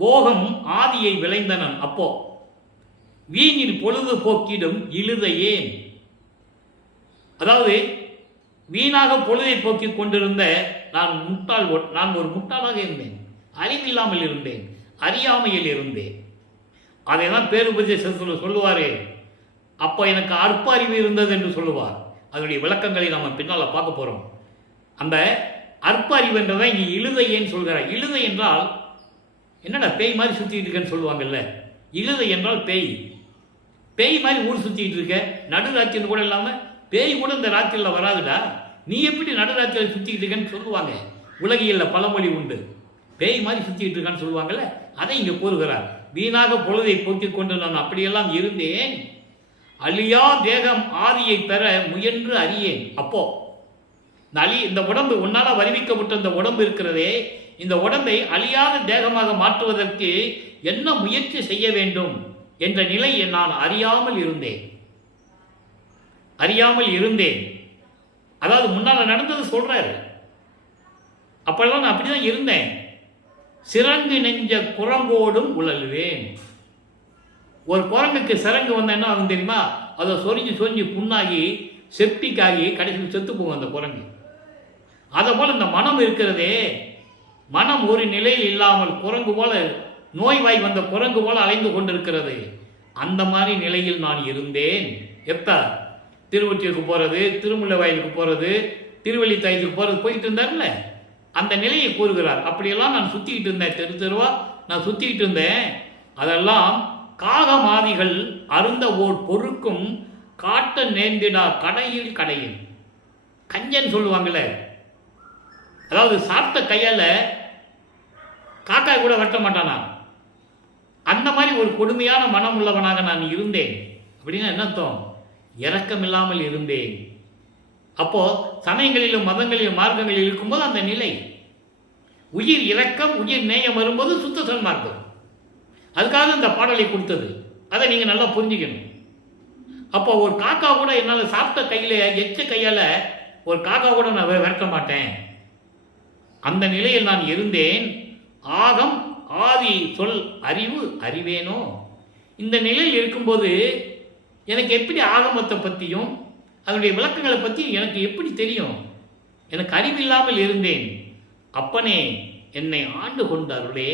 போகம் ஆதியை விளைந்தனன். அப்போ வீணில் பொழுது போக்கிடும் இழுத ஏன், அதாவது வீணாக பொழுதை போக்கிக் கொண்டிருந்த நான் ஒரு முட்டாளாக இருந்தேன், அறிவில்லாமல் இருந்தேன், அறியாமையில் இருந்தேன். அதை தான் பேருபதேசத்தில் சொல்லுவார். அப்போ எனக்கு அற்ப அறிவு இருந்தது என்று சொல்லுவார். அதனுடைய விளக்கங்களை நம்ம பின்னால் பார்க்க போகிறோம். அந்த அற்ப அறிவு என்றதான் இங்கே இழுதை ஏன் சொல்கிறார். இழுதை என்றால் என்னடா பேய் மாதிரி சுற்றிட்டு இருக்கேன்னு சொல்லுவாங்கல்ல. இழுதை என்றால் பேய். பேய் மாதிரி ஊர் சுற்றிட்டு இருக்க, நடுராத்திரின்னு கூட இல்லாமல் பேய் கூட இந்த ராத்திரியில் வராதுடா, நீ எப்படி நடுராத்திரியில் சுற்றிக்கிட்டு இருக்கேன்னு சொல்லுவாங்க. உலகியல்ல பழமொழி உண்டு. பேய் மாதிரி சுற்றிக்கிட்டு இருக்கான்னு சொல்லுவாங்கல்ல, அதை இங்கே கூறுகிறார். வீணாக பொழுதை போக்கிக் கொண்டு நான் அப்படியெல்லாம் இருந்தேன். அழியா தேகம் ஆதியை பெற முயன்று அறியேன். அப்போ இந்த உடம்பு உன்னால் வருவிக்கப்பட்ட இந்த உடம்பு இருக்கிறதே, இந்த உடம்பை அழியாத தேகமாக மாற்றுவதற்கு என்ன முயற்சி செய்ய வேண்டும் என்ற நிலையை நான் அறியாமல் இருந்தேன். அதாவது முன்னால் நடந்தது சொல்றாரு. அப்பெல்லாம் நான் அப்படிதான் இருந்தேன். சிறங்கு நெஞ்ச குரங்கோடும் உழல்வேன். ஒரு குரங்குக்கு சிறங்கு வந்தா என்ன ஆகும் தெரியுமா? அதை சொரிஞ்சு புண்ணாகி செப்டிக் ஆகி கடைசியில் செத்து போகும் அந்த குரங்கு. அதை போல இந்த மனம் இருக்கிறதே, மனம் ஒரு நிலையில் இல்லாமல் குரங்கு போல, நோய்வாய் வந்த குரங்கு போல அலைந்து கொண்டிருக்கிறது. அந்த மாதிரி நிலையில் நான் இருந்தேன். எப்ப திருவொற்றியூருக்கு போறது, திருமுல்லை வாயிலுக்கு போறது, திருவள்ளித்தாயத்துக்கு போறது போயிட்டு இருந்தார்ல, அந்த நிலையை கூறுகிறார். அப்படியெல்லாம் நான் சுத்திக்கிட்டு இருந்தேன், தெருவா நான் சுத்திக்கிட்டு இருந்தேன். அதெல்லாம் காகமாதிகள் அருந்த ஓர் பொறுக்கும் காட்ட நேர்ந்திடா கடையில் கஞ்சன் சொல்லுவாங்கல்ல, அதாவது சாப்பிட்ட கையால காக்காய் கூட வெட்ட மாட்டானா, அந்த மாதிரி ஒரு கொடுமையான மனம் உள்ளவனாக நான் இருந்தேன். அப்படின்னா என்ன அர்த்தம்? இரக்கமில்லாமல் இருந்தேன். அப்போ சமயங்களிலும் மதங்களிலும் மார்க்கங்களில் இருக்கும்போது அந்த நிலை, உயிர் இரக்கம் உயிர் நேயம் வரும்போது சுத்த சன்மார்க்கம். அதுக்காக இந்த பாடலை கொடுத்தது. அதை நீங்க நல்லா புரிஞ்சுக்கணும். அப்போ ஒரு காக்கா கூட என்னால் சாப்பிட்ட கையில எச்ச கையால ஒரு காக்கா கூட நான் விரட்ட மாட்டேன். அந்த நிலையில் நான் இருந்தேன். ஆகம் ஆதி சொல் அறிவு அறிவேனோ. இந்த நிலையில் இருக்கும்போது எனக்கு எப்படி ஆகமத்தை பற்றியும் அதனுடைய விளக்கங்களை பற்றி எனக்கு எப்படி தெரியும்? எனக்கு அறிவில்லாமல் இருந்தேன். அப்பனே என்னை ஆண்டு கொண்டாருளே,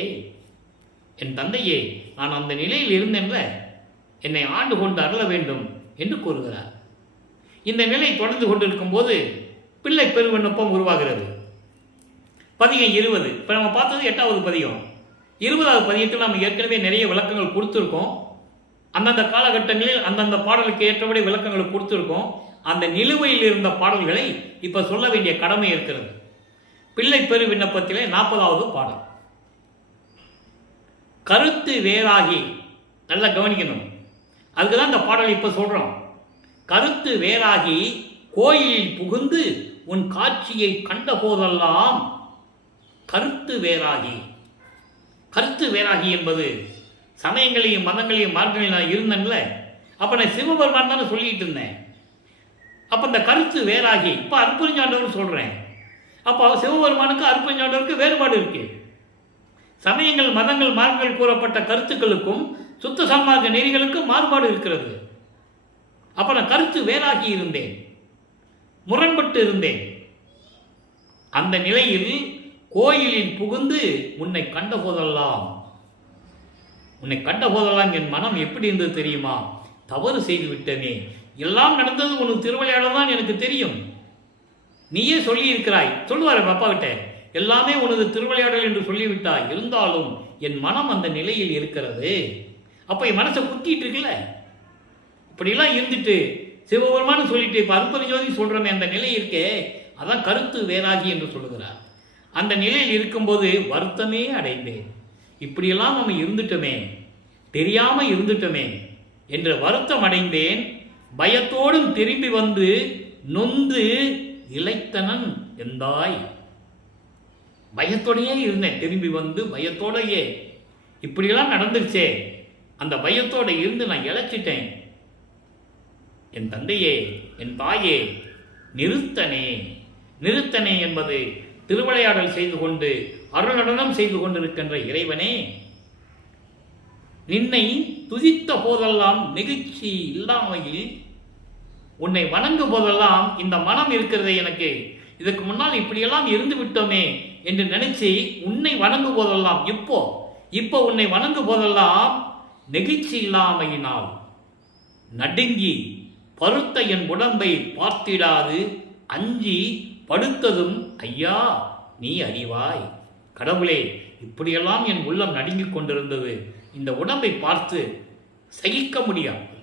என் தந்தையே நான் அந்த நிலையில் இருந்தேன்ல, என்னை ஆண்டு கொண்டு அருள வேண்டும் என்று கூறுகிறார். இந்த நிலை தொடர்ந்து கொண்டிருக்கும் போது பிள்ளை பெருவிண்ணப்பம் உருவாகிறது. பதிகம் 20. இப்போ நம்ம பார்த்தது 8வது பதிகம். 20வது பதிகத்தில் நம்ம ஏற்கனவே நிறைய விளக்கங்கள் கொடுத்துருக்கோம். அந்தந்த காலகட்டங்களில் அந்தந்த பாடலுக்கு ஏற்றபடி விளக்கங்கள் கொடுத்துருக்கோம். அந்த நிலுவையில் இருந்த பாடல்களை இப்போ சொல்ல வேண்டிய கடமை இருக்கிறது. பிள்ளை பெரு விண்ணப்பத்திலே 40வது பாடல். கருத்து வேறாகி, நல்லா கவனிக்கணும், அதுக்கு தான் இந்த பாடல் இப்போ சொல்கிறோம். கருத்து வேறாகி கோயிலில் புகுந்து உன் காட்சியை கண்ட போதெல்லாம். கருத்து வேறாகி என்பது சமயங்களையும் மதங்களையும் மார்க்கங்களையும் நான் இருந்தேன்ல, அப்போ நான் சிவபெருமான் தானே சொல்லிட்டு இருந்தேன். அப்போ இந்த கருத்து வேறாகி இப்போ அற்புதஞ்சாண்டவர் சொல்கிறேன். அப்போ சிவபெருமானுக்கு அற்புதஞ்சாண்டவருக்கு வேறுபாடு இருக்கு. சமயங்கள் மதங்கள் மார்க்கங்கள் கூறப்பட்ட கருத்துக்களுக்கும் சுத்த சன்மார்க்க நெறிகளுக்கும் மாறுபாடு இருக்கிறது. அப்போ நான் கருத்து வேறாகி இருந்தேன், முரண்பட்டு இருந்தேன். அந்த நிலையில் கோயிலில் புகுந்து உன்னை கண்ட போதெல்லாம் என் மனம் எப்படி இருந்தது தெரியுமா? தவறு செய்து விட்டனே, எல்லாம் நடந்தது உனக்கு திருவிளையாடல் தான் எனக்கு தெரியும், நீயே சொல்லி இருக்கிறாய். சொல்லுவார் அப்பா கிட்ட, எல்லாமே உனது திருவிளையாடல் என்று சொல்லிவிட்டாய், இருந்தாலும் என் மனம் அந்த நிலையில் இருக்கிறது. அப்போ என் மனசை குத்திட்டு இருக்குல்ல, இப்படிலாம் இருந்துட்டு சிவபெருமானு சொல்லிட்டு இப்போ அற்புதஞ்சோதி சொல்கிறோமே, அந்த நிலை இருக்கே, அதான் கருத்து வேறாகி என்று சொல்லுகிறார். அந்த நிலையில் இருக்கும்போது வருத்தமே அடைந்தேன். இப்படியெல்லாம் நம்ம இருந்துட்டோமே, தெரியாம இருந்துட்டோமே என்று வருத்தம் அடைந்தேன். பயத்தோடும் திரும்பி வந்து நொந்து இளைத்தனன் எந்தாய். பயத்தோடையே இருந்தேன், திரும்பி வந்து பயத்தோடையே. இப்படியெல்லாம் நடந்துருச்சே, அந்த பயத்தோட இருந்து நான் இழைச்சிட்டேன். என் தந்தையே, என் தாயே, நிறுத்தனே. நிறுத்தனே என்பது திருவிளையாடல் செய்து கொண்டு அருள் நடனம் செய்து கொண்டிருக்கின்ற இறைவனே, நின்னை துதித்த போதெல்லாம் நெகிழ்ச்சி இல்லாமையில் உன்னை வணங்கும் போதெல்லாம் இந்த மனம் இருக்கிறதே எனக்கு, இதற்கு முன்னால் இப்படியெல்லாம் இருந்து விட்டோமே என்று நினைச்சு உன்னை வணங்கும் போதெல்லாம் இப்போ உன்னை வணங்கும் போதெல்லாம் நெகிழ்ச்சி இல்லாமையினால் நடுங்கி பருத்த என் உடம்பை பார்த்திடாது அஞ்சி படுத்ததும் ஐயா நீ அறிவாய். கடவுளே, இப்படியெல்லாம் என் உள்ளம் நடுங்கிக் கொண்டிருந்தது. இந்த உடம்பை பார்த்து சகிக்க முடியாமல்,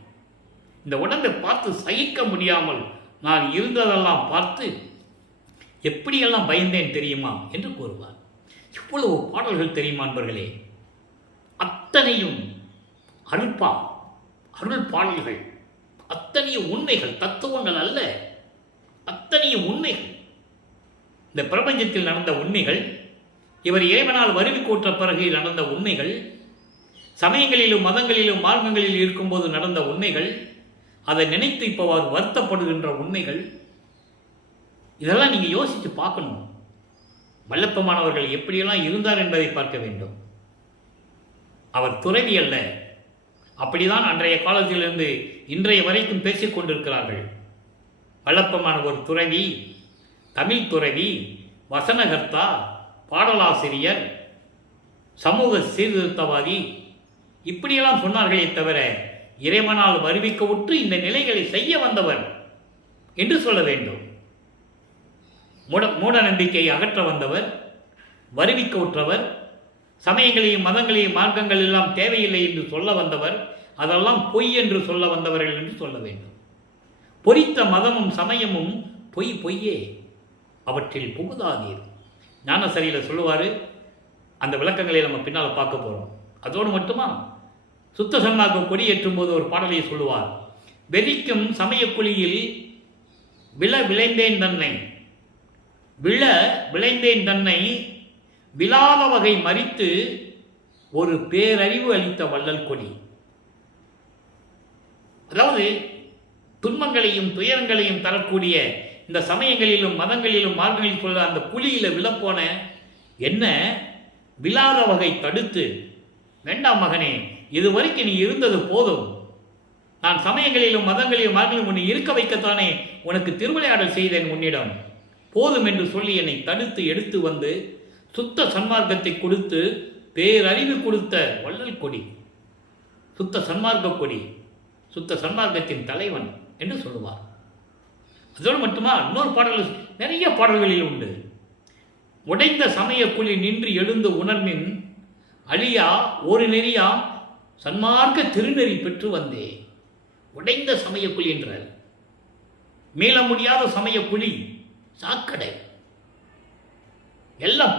இந்த உடம்பை பார்த்து சகிக்க முடியாமல் நான் இருந்ததெல்லாம் பார்த்து எப்படியெல்லாம் பயந்தேன் தெரியுமா என்று கூறுவார். இவ்வளவு பாடல்கள் தெரியுமா நண்பர்களே? அத்தனையும் அருள் பாடல்கள், அத்தனையும் உண்மைகள், தத்துவங்கள் அல்ல, அத்தனையும் உண்மைகள். இந்த பிரபஞ்சத்தில் நடந்த உண்மைகள், இவர் இறைவனால் வருவி கூற்ற பிறகு நடந்த உண்மைகள், சமயங்களிலும் மதங்களிலும் மார்க்கங்களில் இருக்கும்போது நடந்த உண்மைகள், அதை நினைத்து இப்போ அவர் வருத்தப்படுகின்ற உண்மைகள், இதெல்லாம் நீங்கள் யோசித்து பார்க்கணும். வல்லப்பமானவர்கள் எப்படியெல்லாம் இருந்தார் என்பதை பார்க்க வேண்டும். அவர் துறவி அல்ல. அப்படிதான் அன்றைய காலத்திலிருந்து இன்றைய வரைக்கும் பேசிக் கொண்டிருக்கிறார்கள். வல்லப்பமான ஒரு துறவி, தமிழ் துறவி, வசனகர்த்தா, பாடலாசிரியர், சமூக சீர்திருத்தவாதி, இப்படியெல்லாம் சொன்னார்களே தவிர இறைவனால் வருவிக்க உற்று இந்த நிலைகளை செய்ய வந்தவர் என்று சொல்ல வேண்டும். மூட நம்பிக்கையை அகற்ற வந்தவர், வருவிக்க உற்றவர், சமயங்களையும் மதங்களையும் மார்க்கங்கள் எல்லாம் தேவையில்லை என்று சொல்ல வந்தவர், அதெல்லாம் பொய் என்று சொல்ல வந்தவர்கள் என்று சொல்ல வேண்டும். பொறித்த மதமும் சமயமும் பொய்யே, அவற்றில் புகுதாதீர். ஞானசரியில் சொல்லுவார். அந்த விளக்கங்களை நம்ம பின்னால் பார்க்க போகிறோம். அதோடு மட்டுமா, சுத்த சன்மார்க்க கொடி ஏற்றும் போது ஒரு பாடலை சொல்லுவார். வெதிக்கும் சமய குழியில் விளைந்தேன் தன்னை விழாத வகை மறித்து ஒரு பேரறிவு அளித்த வள்ளல் கொடி. அதாவது துன்பங்களையும் துயரங்களையும் தரக்கூடிய இந்த சமயங்களிலும் மதங்களிலும் மார்க்கங்களில் சொல்ல அந்த குழியில விழப்போன என்ன விழாத வகை தடுத்து, வேண்டாம் மகனே, இதுவரைக்கும் நீ இருந்தது போதும், நான் சமயங்களிலும் மதங்களிலும் மார்க்கங்களிலும் உன்னை இருக்க வைக்கத்தானே உனக்கு திருவிளையாடல் செய்தேன் உன்னிடம், போதும் என்று சொல்லி என்னை தடுத்து எடுத்து வந்து சுத்த சன்மார்க்கத்தை கொடுத்து பேரறிவு கொடுத்த வள்ளல் கொடி, சுத்த சன்மார்க்க கொடி, சுத்த சன்மார்க்கத்தின் தலைவன் என்று சொல்லுவார். அதோடு மட்டுமா, இன்னொரு பாடல்கள், நிறைய பாடல்களில் உண்டு. உடைந்த சமய குழி நின்று எழுந்து உணர்மின் அழியா ஒரு நெறியா சன்மார்க்க திருநெறி பெற்று வந்தே. உடைந்த சமய குழி என்றார். மீள முடியாத சமய குழி, சாக்கடை, எல்லாம்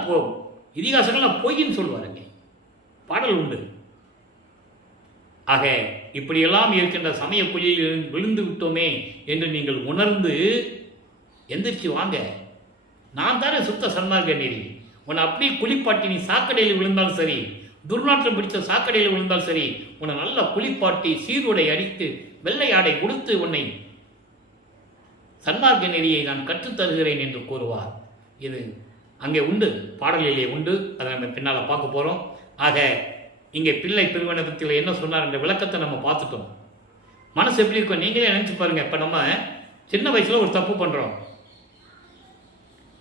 இதிகாசங்கள்லாம் பொய்ன்னு சொல்லுவாருங்க. பாடல் உண்டு. ஆக இப்படியெல்லாம் இருக்கின்ற சமய குழியில் விழுந்து விட்டோமே என்று நீங்கள் உணர்ந்து எந்திரிச்சு வாங்க. நான் தானே சுத்த சன்மார்க்க நெறி. உன்னை அப்படியே குளிப்பாட்டி நீ சாக்கடையில் விழுந்தாலும் சரி, துர்நாற்றம் பிடிச்ச சாக்கடையில் விழுந்தாலும் சரி, உன்னை நல்லா குளிப்பாட்டி சீருடை அடித்து வெள்ளை ஆடை கொடுத்து உன்னை சன்மார்க்க நெறியை நான் கற்றுத்தருகிறேன் என்று கூறுவார். இது அங்கே உண்டு, பாடலிலே உண்டு. அதை நம்ம பின்னால் பார்க்க போகிறோம். ஆக இங்கே பிள்ளை பெருவனத்தில் என்ன சொன்னார் என்ற விளக்கத்தை நம்ம பார்த்துட்டோம். மனசு எப்படி இருக்கும் நீங்களே நினச்சி பாருங்கள். இப்போ நம்ம சின்ன வயசில் ஒரு தப்பு பண்ணுறோம்,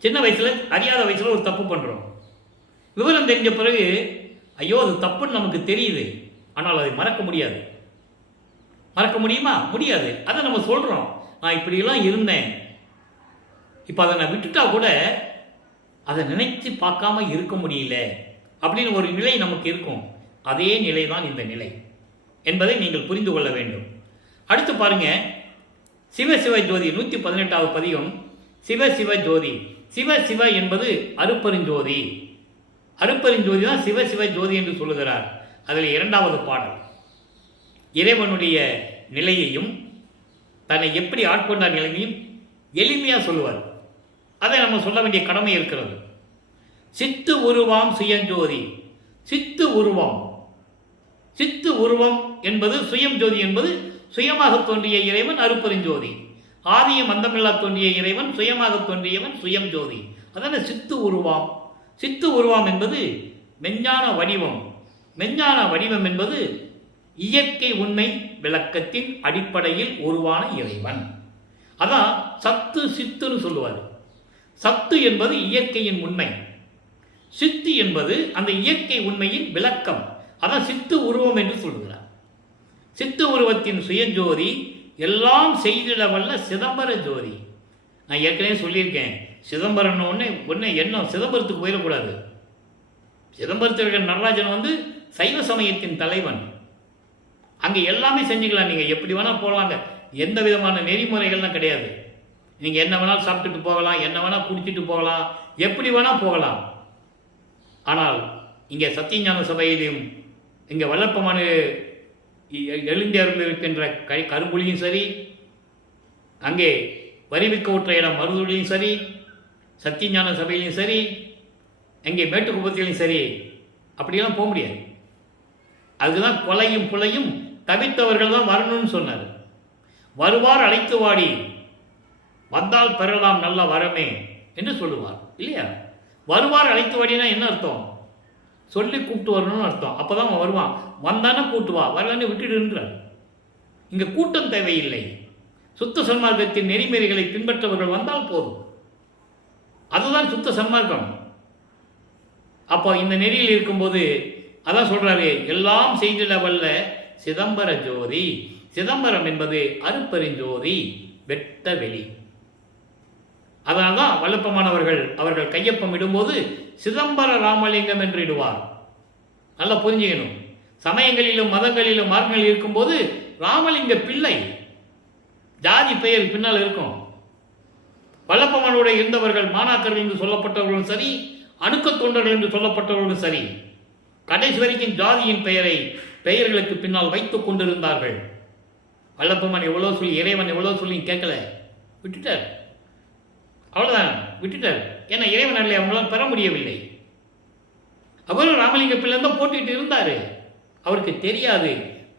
சின்ன வயசில் அறியாத வயசில் ஒரு தப்பு பண்ணுறோம். விவரம் தெரிஞ்ச பிறகு ஐயோ அது தப்புன்னு நமக்கு தெரியுது, ஆனால் அதை மறக்க முடியாது. மறக்க முடியுமா? முடியாது. அதை நம்ம சொல்கிறோம், நான் இப்படியெல்லாம் இருந்தேன், இப்போ அதை நான் விட்டுட்டா கூட அதை நினைத்து பார்க்காம இருக்க முடியல அப்படின்னு ஒரு நிலை நமக்கு இருக்கும். அதே நிலை தான் இந்த நிலை என்பதை நீங்கள் புரிந்து கொள்ள வேண்டும். அடுத்து பாருங்க, சிவ சிவ ஜோதி 118வது பதிகம். சிவ சிவ ஜோதி, சிவ சிவ என்பது அருப்பெருஞ்சோதி. அருப்பெருஞ்சோதி தான் சிவ சிவ ஜோதி என்று சொல்லுகிறார். அதில் 2வது பாடல் இறைவனுடைய நிலையையும் தன்னை எப்படி ஆட்கொண்டார் நிலையையும் எளிமையாக சொல்லுவார். அதை நம்ம சொல்ல வேண்டிய கடமை இருக்கிறது. சித்து உருவாம் சுயஞ்சோதி. சித்து உருவம், சித்து உருவம் என்பது சுயம் ஜோதி என்பது சுயமாக தோன்றிய இறைவன் அருப்பெருஞ்சோதி. ஆதியும் அந்தமில்லா தோன்றிய இறைவன் சுயமாக தோன்றியவன் சுயம் ஜோதி. அதான சித்து உருவாம். சித்து உருவாம் என்பது மெஞ்ஞான வடிவம். மெஞ்ஞான வடிவம் என்பது இயற்கை உண்மை விளக்கத்தின் அடிப்படையில் உருவான இறைவன். அதான் சத்து சித்துன்னு சொல்லுவார். சத்து என்பது இயற்கையின் உண்மை, சித்து என்பது அந்த இயற்கை உண்மையின் விளக்கம். அதான் சித்து உருவம் என்று சொல்கிறார். சித்து உருவத்தின் சுயஜோதி எல்லாம் செய்திட வல்ல சிதம்பர ஜோதி. நான் ஏற்கனவே சொல்லியிருக்கேன், சிதம்பரம் ஒன்று எண்ணம் சிதம்பரத்துக்கு போயிடக்கூடாது. சிதம்பரத்தில் இருக்கிற நடராஜன் சைவ சமயத்தின் தலைவன். அங்கே எல்லாமே செஞ்சுக்கலாம். நீங்கள் எப்படி வேணால் போகலாங்க. எந்த விதமான நெறிமுறைகள்லாம் கிடையாது. நீங்கள் என்ன வேணாலும் சாப்பிட்டுட்டு போகலாம், என்ன வேணால் குடிச்சிட்டு போகலாம், எப்படி வேணால் போகலாம். ஆனால் இங்கே சத்தியஞான சபையிலும் இங்கே வல்லப்பமான எழுந்தேர்ந்து இருக்கின்ற கரும்புலியும் சரி, அங்கே வரிவிக்க உற்ற இடம் மருதுலையும் சரி, சத்தியஞான சபையிலையும் சரி, அங்கே மேட்டுக்குப்பத்திலையும் சரி, அப்படியெல்லாம் போக முடியாது. அதுதான் கொலையும் புலையும் தவித்தவர்கள் தான் வரணும்னு சொன்னார். வருவார் அழைத்து வாடி, வந்தால் பெறலாம் நல்ல வரமே என்று சொல்லுவார் இல்லையா? வருவார் அழைத்து வாடினா என்ன அர்த்தம்? சொல்லி கூப்பிட்டு வரணும்னு அர்த்தம். அப்போதான் அவன் வருவான். வந்தானே கூட்டுவா, வரலான்னு விட்டுடுன்றார். இங்கே கூட்டம் தேவையில்லை. சுத்த சன்மார்க்கத்தின் நெறிமுறைகளை பின்பற்றவர்கள் வந்தால் போதும். அதுதான் சுத்த சன்மார்க்கம். அப்போ இந்த நெறியில் இருக்கும்போது அதான் சொல்றாரு, எல்லாம் செய்திட வல்ல சிதம்பர ஜோதி. சிதம்பரம் என்பது அருப்பெருஞ்சோதி, வெட்ட வெளி. அதனால்தான் வல்லப்பமானவர்கள் அவர்கள் கையொப்பம் இடும்போது சிதம்பர ராமலிங்கம் என்று இடுவார். நல்லா புரிஞ்சுக்கணும். சமயங்களிலும் மதங்களிலும் மார்க்கங்கள் இருக்கும்போது ராமலிங்க பிள்ளை ஜாதி பெயர் பின்னால் இருக்கும். வல்லப்பமானோட இருந்தவர்கள் மாணாக்கர்கள் என்று சொல்லப்பட்டவர்களும் சரி, அணுக்க தொண்டர்கள் என்று சொல்லப்பட்டவர்களும் சரி, கடைசி வரைக்கும் ஜாதியின் பெயர்களுக்கு பின்னால் வைத்துக் கொண்டிருந்தார்கள். வல்லப்பமான் எவ்வளோ சொல்லி, இறைவன் எவ்வளோ சொல்லி கேட்கல, விட்டுட்டார். அவ்வளோதான், விட்டுட்டார். ஏன்னா இறைவன் அல்ல, அவங்களால் பெற முடியவில்லை. அவரும் ராமலிங்க பிள்ளை தான் போட்டுக்கிட்டு இருந்தார். அவருக்கு தெரியாது.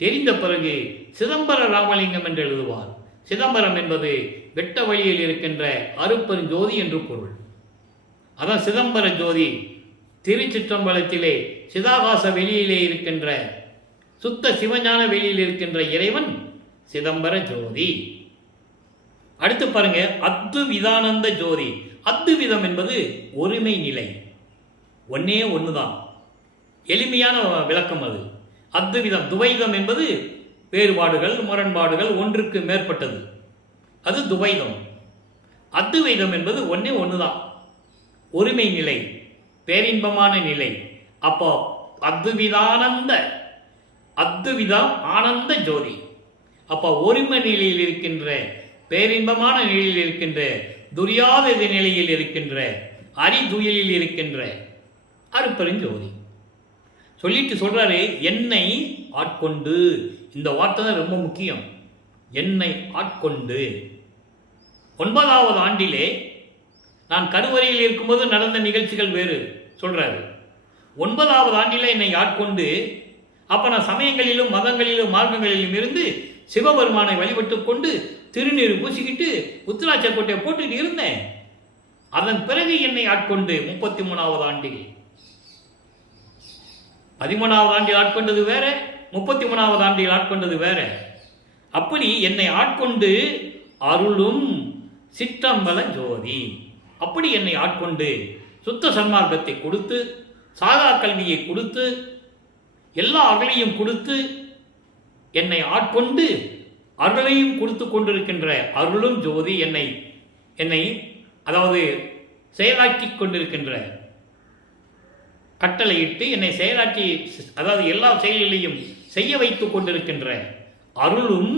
தெரிந்த பிறகு சிதம்பர ராமலிங்கம் என்று எழுதுவார். சிதம்பரம் என்பது வெட்ட வழியில் இருக்கின்ற அருப்பெருஞ்சோதி என்று பொருள். அதான் சிதம்பர ஜோதி. திருச்சிற்றம்பலத்திலே சிதாகாச வெளியிலே இருக்கின்ற சுத்த சிவஞான வெளியில் இருக்கின்ற இறைவன் சிதம்பர ஜோதி. அடுத்து பாருங்க, அத்விதானந்த ஜோதி. அத்விதம் என்பது ஒருமை நிலை, ஒன்னே ஒண்ணுதான். எளிமையான விளக்கம் அது. அத்விதம். துவைதம் என்பது வேறுபாடுகள், முரண்பாடுகள், ஒன்றுக்கு மேற்பட்டது, அது துவைதம். அத்வைதம் என்பது ஒன்னே ஒண்ணுதான், ஒருமை நிலை, பேரின்பமான நிலை. அப்போ அத்விதானந்த, அத்விதம் ஆனந்த ஜோதி. அப்போ ஒருமை நிலையில் இருக்கின்ற, பேரின்பமான நிலையில் இருக்கின்ற, துரியாத நிலையில் இருக்கின்ற, அரிதுயலில் இருக்கின்ற அருப்பெருஞ்சோதி. சொல்லிட்டு சொல்றாரு, என்னை ஆட்கொண்டு. இந்த வார்த்தை தான் ரொம்ப முக்கியம். என்னை ஆட்கொண்டு. 9வது ஆண்டிலே நான் கருவறையில் இருக்கும்போது நடந்த நிகழ்ச்சிகள் வேறு சொல்றாரு. 9வது ஆண்டிலே என்னை ஆட்கொண்டு, அப்ப நான் சமயங்களிலும் மதங்களிலும் மார்க்கங்களிலும் இருந்து சிவபெருமானை வழிபட்டு கொண்டு திருநீர் பூசிக்கிட்டு உத்திராட்ச கோட்டையை போட்டுக்கிட்டு இருந்தேன். அதன் பிறகு என்னை ஆட்கொண்டு 33வது ஆண்டில், 13வது ஆண்டில் ஆட்கொண்டது வேற, 33வது ஆண்டில் ஆட்கொண்டது வேற. அப்படி என்னை ஆட்கொண்டு அருளும் சிற்றம்பல ஜோதி. அப்படி என்னை ஆட்கொண்டு சுத்த சன்மார்க்கத்தை கொடுத்து, சாதா கல்வியை கொடுத்து, எல்லா அருளையும் கொடுத்து, என்னை ஆட்கொண்டு அருளையும் கொடுத்து கொண்டிருக்கின்ற அருளும் ஜோதி என்னை அதாவது செயலாக்கி கொண்டிருக்கின்ற, கட்டளையிட்டு என்னை செயலாற்றி, அதாவது எல்லா செயல்களையும் செய்ய வைத்துக் கொண்டிருக்கின்ற அருளும்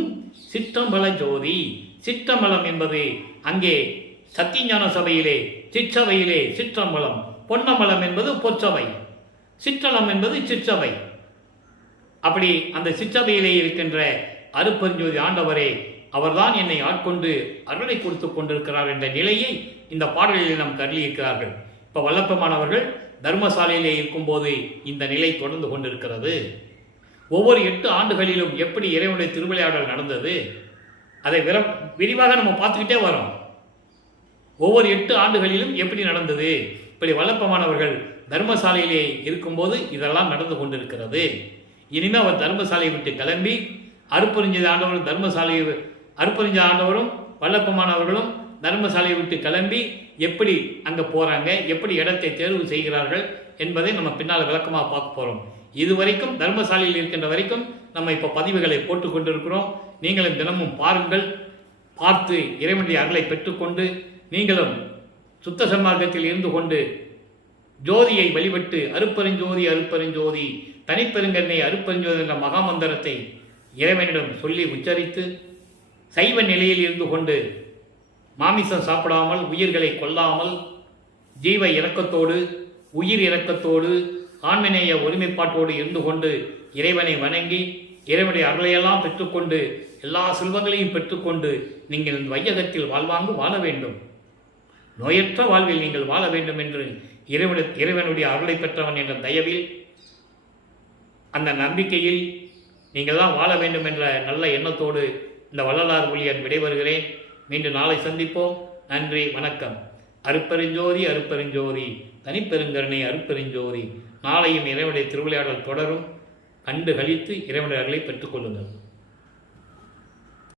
சிற்றம்பல ஜோதி. சிற்றம்பலம் என்பது அங்கே சத்தியஞான சபையிலே சிற்றவையிலே சிற்றம்பலம், பொன்னம்பலம் என்பது பொற்சபை, சிற்றலம் என்பது சிற்றவை. அப்படி அந்த சிற்றபையிலே இருக்கின்ற அருட்பெருஞ்சோதி ஆண்டவரே, அவர்தான் என்னை ஆட்கொண்டு அருளை கொடுத்து கொண்டிருக்கிறார் என்ற நிலையை இந்த பாடலில் நாம் கருளியிருக்கிறார்கள். இப்போ வல்லப்பமானவர்கள் தர்மசாலையிலே இருக்கும்போது இந்த நிலை தொடர்ந்து கொண்டிருக்கிறது. ஒவ்வொரு 8 ஆண்டுகளிலும் எப்படி இறைவனுடைய திருவிளையாடல் நடந்தது அதை விரிவாக நம்ம பார்த்துக்கிட்டே வரோம். ஒவ்வொரு 8 ஆண்டுகளிலும் எப்படி நடந்தது, இப்படி வல்லப்பமானவர்கள் தர்மசாலையிலே இருக்கும்போது இதெல்லாம் நடந்து கொண்டிருக்கிறது. இனிமேல் அவர் தர்மசாலையை விட்டு கிளம்பி அருட்பெருஞ்சோதி ஆண்டவரும் வல்லப்பமானவர்களும் தர்மசாலையை விட்டு கிளம்பி எப்படி அங்கே போகிறாங்க, எப்படி இடத்தை தேர்வு செய்கிறார்கள் என்பதை நம்ம பின்னால் விளக்கமாக பார்க்க போகிறோம். இதுவரைக்கும் தர்மசாலையில் இருக்கின்ற வரைக்கும் நம்ம இப்போ பதிவுகளை போட்டு கொண்டிருக்கிறோம். நீங்களும் தினமும் பாருங்கள். பார்த்து இறைவனுடைய அருளை பெற்றுக்கொண்டு நீங்களும் சுத்த சன்மார்க்கத்தில் இருந்து கொண்டு ஜோதியை வழிபட்டு அருட்பெருஞ்சோதி அருட்பெருஞ்சோதி தனிப்பெருங்கண்ணை அருட்பெருஞ்சோதி என்ற மகாமந்திரத்தை இறைவனிடம் சொல்லி உச்சரித்து சைவ நிலையில் இருந்து கொண்டு மாமிசம் சாப்பிடாமல் உயிர்களை கொல்லாமல் ஜீவ இரக்கத்தோடு உயிர் இரக்கத்தோடு ஆன்மநேய ஒருமைப்பாட்டோடு இருந்து கொண்டு இறைவனை வணங்கி இறைவனுடைய அருளையெல்லாம் பெற்றுக்கொண்டு எல்லா செல்வங்களையும் பெற்றுக்கொண்டு நீங்கள் இந்த வையகத்தில் வாழ்வாங்கு வாழ வேண்டும், நோயற்ற வாழ்வில் நீங்கள் வாழ வேண்டும் என்று இறைவனுடைய அருளை பெற்றவன் என்ற தயவில் அந்த நம்பிக்கையில் நீங்கள் தான் வாழ வேண்டும் என்ற நல்ல எண்ணத்தோடு இந்த வள்ளலார் ஊழியன் விடைபெறுகிறேன். மீண்டும் நாளை சந்திப்போம். நன்றி, வணக்கம். அருட்பெருஞ்சோதி அருட்பெருஞ்சோதி தனிப்பெருங்கருணை அருட்பெருஞ்சோதி. நாளையும் இறைவனுடைய திருவிளையாடல் தொடரும். கண்டு கழித்து இறைவனுடைய அருளை பெற்றுக்கொள்ளுங்கள்.